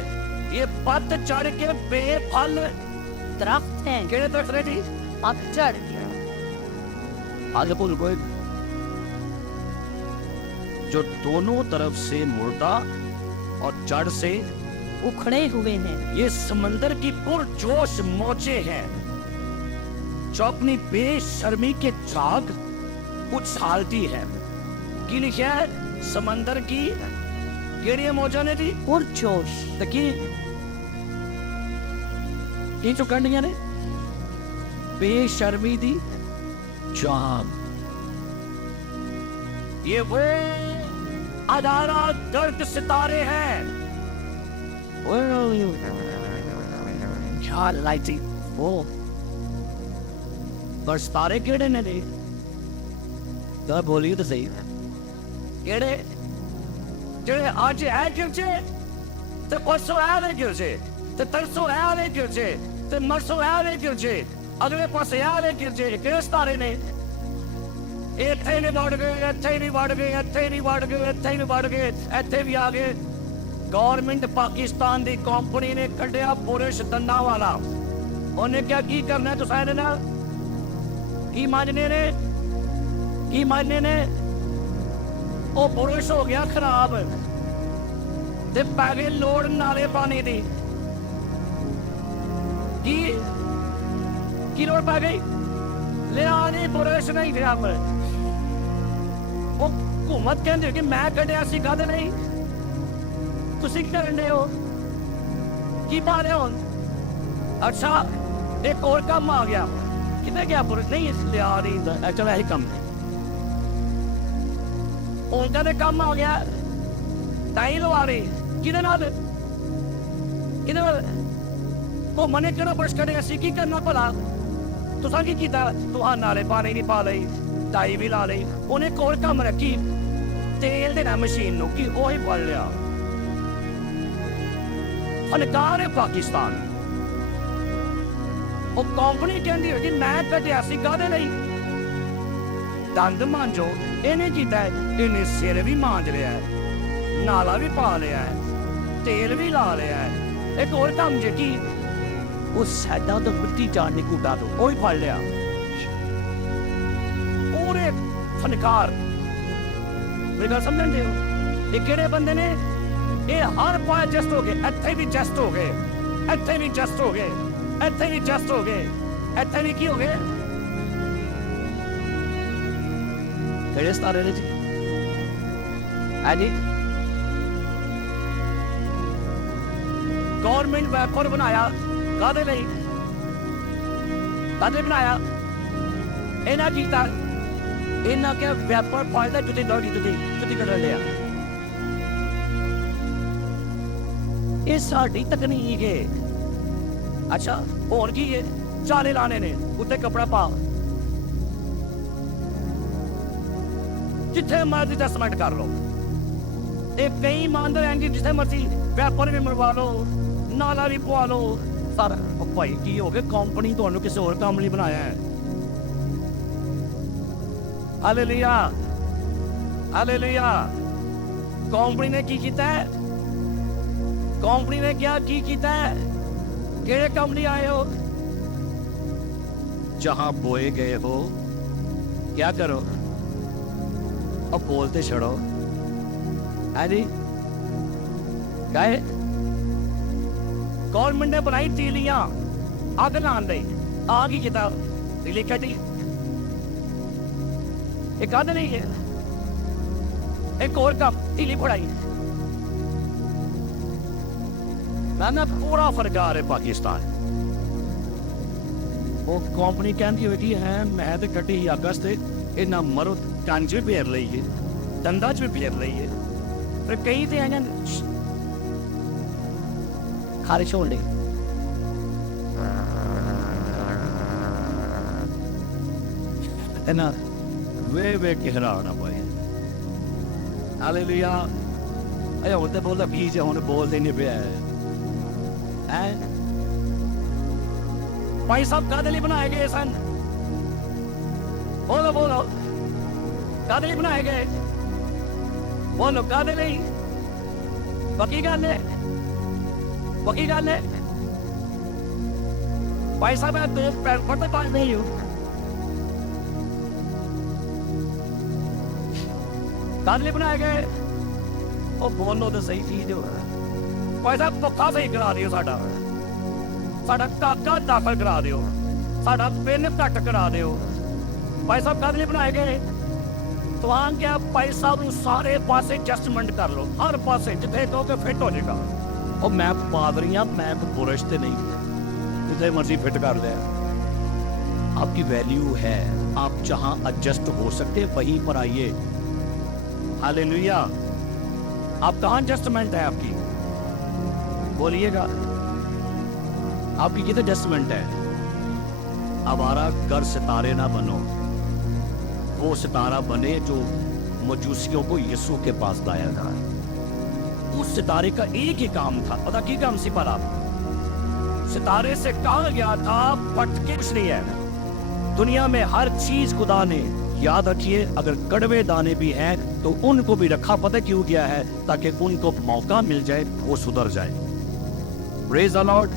ये पत चढ़ के बेफल दरख्त हैं। केड़े दरख्त ने जी? पतझड़ आगे बोल कोई जो दोनों तरफ से मुर्दा और जड़ से उखड़े हुए हैं। ये समंदर की पुरजोश मौजें हैं जो अपनी बेशर्मी के झाग उछालती है। की लिखा है समंदर की केड़ी मौजा ने जी? पुरजोश। की जो करनिया ने बेशर्मी दी जाग। ये वो अदारा दर्द सितारे हैं। क्या लाइटी वो पर सितारे केड़े ने रे? तो बोलिए तो सही केड़े जेड़े आज है गिरजे ते परसों है गिरजे ते तरसों है गिरजे ਤੇ ਮਰਸੋ ਆਲੇ ਗਿਰਜੇ ਅਗਲੇ ਪਾਸੇ ਆਲੇ ਗਿਰਜੇ ਕਿਹੜੇ ਸਤਾਰੇ ਨੇ ਇੱਥੇ ਨਹੀਂ ਵੜ ਗਏ ਇੱਥੇ ਨਹੀਂ ਵੜ ਗਏ ਇੱਥੇ ਨਹੀਂ ਵੜ ਗਏ ਇੱਥੇ ਨਹੀਂ ਵੜ ਗਏ ਇੱਥੇ ਵੀ ਆ ਗਏ ਗਵਰਨਮੈਂਟ ਪਾਕਿਸਤਾਨ ਦੀ ਕੰਪਨੀ ਨੇ ਕੱਢਿਆ ਪੁਰਸ਼ ਦੰਦਾਂ ਵਾਲਾ ਉਹਨੇ ਕਿਹਾ ਕੀ ਕਰਨਾ ਤੁਸੀਂ ਇਹਦੇ ਨਾਲ ਕੀ ਮੰਨਨੇ ਨੇ ਉਹ ਪੁਰਸ਼ ਹੋ ਗਿਆ ਖਰਾਬ ਤੇ ਪੈ ਗਈ ਲੋੜ ਨਾਲੇ ਪਾਣੀ ਦੀ ਕੀ ਲੋੜ ਪੈ ਗਈ ਲਿਆ ਨਹੀਂ ਪੁਰਸ਼ ਨਹੀਂ ਰਿਹਾ ਪਰ ਉਹ ਹਕੂਮਤ ਕਹਿੰਦੇ ਕਿ ਮੈਂ ਕੱਢਿਆ ਸੀ ਕਾਹਦੇ ਨਹੀਂ ਤੁਸੀਂ ਕੀ ਕਰਦੇ ਹੋ ਕੀ ਪਾ ਰਹੇ ਹੋ ਅੱਛਾ ਇੱਕ ਹੋਰ ਕੰਮ ਆ ਗਿਆ ਕਿਤੇ ਗਿਆ ਪੁਰਸ਼ ਨਹੀਂ ਲਿਆ ਨਹੀਂ ਐਕਚੁਅਲੀ ਇਹੀ ਕੰਮ ਉਹਨਾਂ ਦੇ ਕੰਮ ਆ ਗਿਆ ਤਾਈ ਲਵਾ ਰਹੀ ਕਿਹਦੇ ਨਾਲ ਉਹ ਮਨੇ ਕਿਹੜਾ ਬਰਸ਼ ਕੱਢਿਆ ਸੀ ਕੀ ਕਰਨਾ ਭਲਾ ਤੁਸੀਂ ਕੀ ਕੀਤਾ ਤੁਹਾਂ ਨਾਲੇ ਪਾਣੀ ਨਹੀਂ ਪਾ ਲਈ ਤਾਈ ਵੀ ਲਾ ਲਈ ਉਹਨੇ ਕੋਲ ਕੰਮ ਰੱਖੀ ਤੇਲ ਦੇ ਨਾਲ ਮਸ਼ੀਨ ਨੂੰ ਕੀ ਉਹੀ ਪੜ ਲਿਆ ਫਨਕਾਰ ਹੈ ਪਾਕਿਸਤਾਨ ਉਹ ਕੰਪਨੀ ਕਹਿੰਦੀ ਹੈ ਕਿ ਮੈਂ ਕੱਢਿਆ ਸੀ ਕਾਹਦੇ ਲਈ ਦੰਦ ਮਾਂਜੋ ਇਹਨੇ ਕੀਤਾ ਇਹਨੇ ਸਿਰ ਵੀ ਮਾਂਜ ਲਿਆ ਨਾਲਾ ਵੀ ਪਾ ਲਿਆ ਤੇਲ ਵੀ ਲਾ ਲਿਆ ਇੱਕ ਹੋਰ ਕੰਮ ਜੇ ਕੀ ਉਹ ਸਾਡਾ ਤਾਂ ਮਿੱਟੀ ਚਾੜਨੇ ਕੁੱਟਾ ਦੋ ਉਹ ਹੀ ਫੜ ਲਿਆ ਪੂਰੇ ਫਨਕਾਰ ਮੇਰੀ ਗੱਲ ਸਮਝਦੇ ਹੋ ਇਹ ਕਿਹੜੇ ਬੰਦੇ ਨੇ ਇਹ ਹਰ ਪਾਸੇ ਜਸਟ ਹੋ ਗਏ ਇੱਥੇ ਵੀ ਜਸਟ ਹੋ ਗਏ ਇੱਥੇ ਵੀ ਜਸਟ ਹੋ ਗਏ ਇੱਥੇ ਵੀ ਜਸਟ ਹੋ ਗਏ ਇੱਥੇ ਵੀ ਕੀ ਹੋ ਗਏ ਕਿਹੜੇ ਸਤਾਰੇ ਨੇ ਜੀ ਹਾਂਜੀ ਗਵਰਨਮੈਂਟ ਵੈਪਰ ਬਣਾਇਆ ਕਾਹਦੇ ਲਈ ਕਾਹਦੇ ਬਣਾਇਆ ਇਹਨਾਂ ਕੀਤਾ ਇਹਨਾਂ ਕੇ ਵੈਪਰ ਫਾਇਦਾ ਜੁੱਤੀ ਕੱਢ ਲਿਆ ਇਹ ਸਾਡੀ ਤਕਨੀਕ ਹੈ ਅੱਛਾ ਹੋਰ ਕੀ ਹੈ ਚਾਲੇ ਲਾਣੇ ਨੇ ਉੱਤੇ ਕਪੜਾ ਪਾ ਜਿੱਥੇ ਮਰਜ਼ੀ ਦਸਮੈਂਟ ਕਰ ਲਓ ਇਹ ਕਈ ਮੰਨਦੇ हैं कि ਜਿੱਥੇ ਮਰਜ਼ੀ ਵੈਪਰ ਵੀ ਮਰਵਾ ਲਓ ਨਾਲਾ ਵੀ ਪਵਾ ਲਓ ਸਾਰਾ ਭਾਈ ਕੀ ਹੋ ਗਿਆ ਕੰਪਨੀ ਤੁਹਾਨੂੰ ਕਿਸੇ ਹੋਰ ਕੰਮ ਲਈ ਬਣਾਇਆ ਹੈ ਹਾਲੇਲੂਇਆ ਹਾਲੇਲੂਇਆ ਕੰਪਨੀ ਨੇ ਕੀ ਕੀਤਾ ਕੰਪਨੀ ਨੇ ਕੀ ਕੀਤਾ ਕਿਹੜੇ ਕੰਮ ਲਈ ਆਏ ਹੋ जहां बोए गए हो क्या करो अब बोलते छड़ो जी गवर्नमेंट ने बनाई तीलियां अग लाने आग ही किता तीली कटी एक आध नहीं है एक और काम तीली फोड़ाई मैं पूरा फरकार है पाकिस्तान ਉਹ ਕੰਪਨੀ ਕਹਿੰਦੀ ਹੋਏਗੀ ਹੈ ਮੈਂ ਤੇ ਕੱਢੀ ਅਗਸਤ ਤੇ ਇਹਨਾਂ ਮਰੋ ਕੰਨ 'ਚ ਵੀ ਪੇਰ ਲਈਏ ਦੰਦਾਂ 'ਚ ਵੀ ਪੇਰ ਲਈਏ ਪਰ ਕਈ ਤੇ ਆਈਆਂ ਖਾਰਿਸ਼ ਹੋਣ ਲਈ ਇਹਨਾਂ ਵੇ ਕੇ ਹਰਾਣਾ ਪਏ ਹਾਲੇਲੂਇਆ ਅਏ ਹੁਣ ਤੇ ਬੋਲਦਾ ਵੀ ਜੇ ਹੁਣ ਬੋਲਦੇ ਨਹੀਂ ਪਿਆ ਹੈ भाई साहब कादे लिए बनाए गए सन बोलो बोलो कादे लिए बनाए गए बोलो कादे लिए वकी गल है भाई साहब मैं दो पैर पड़ते पास नहीं हूँ कादे लिए बनाए गए वो बोलो तो सही चीज हो भाई साहब पक्का सही करा दियो साडा ਸਾਡਾ ਕਾਕਾ ਦਾਖਲ ਕਰਾ ਦਿਓ ਸਾਡਾ ਪਿੰਨ ਘੱਟ ਕਰਾ ਦਿਓ ਭਾਈ ਸਾਹਿਬ ਕਾਹਦੇ ਲਈ ਬਣਾਏ ਗਏ ਤੁਹਾਂ ਕਿਹਾ ਭਾਈ ਸਾਹਿਬ ਨੂੰ ਸਾਰੇ ਪਾਸੇ ਐਡਜਸਟਮੈਂਟ ਕਰ ਲਓ ਹਰ ਪਾਸੇ ਜਿੱਥੇ ਕਹੋਗੇ ਫਿੱਟ ਹੋ ਜਾਏਗਾ ਉਹ ਮੈਂ ਪਾਦਰੀਆਂ ਮੈਂ ਪੁਰਸ਼ ਤੇ ਨਹੀਂ ਜਿੱਥੇ ਮਰਜ਼ੀ ਫਿੱਟ ਕਰ ਲਿਆ आपकी वैल्यू है आप जहां एडजस्ट हो सकते वहीं पर आइए हालेलुया आप कहाँ एडजस्टमेंट है आपकी बोलिएगा आपकी कितने एडजस्टमेंट है आवारा गर सितारे ना बनो वो सितारा बने जो मजूसियों को यीशु के पास लाया था। उस सितारे का एक ही काम था, पता की काम सी पर आप सितारे से कहा गया था भटके कुछ नहीं है। दुनिया में हर चीज खुदा ने, याद रखिए, अगर कड़वे दाने भी हैं तो उनको भी रखा पता क्यों गया है, ताकि उनको मौका मिल जाए, वो सुधर जाए। Praise the Lord.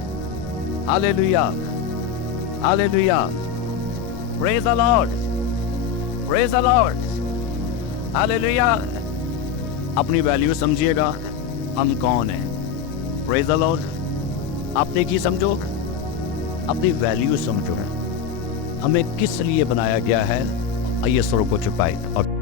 Hallelujah. Hallelujah. Praise the Lord. Praise the Lord. Hallelujah. अपनी वैल्यू समझिएगा, हम कौन हैं। Praise the Lord. आपने की समझो, अपनी वैल्यू समझो, हमें किस लिए बनाया गया है। आइए सरों को झुकाएं और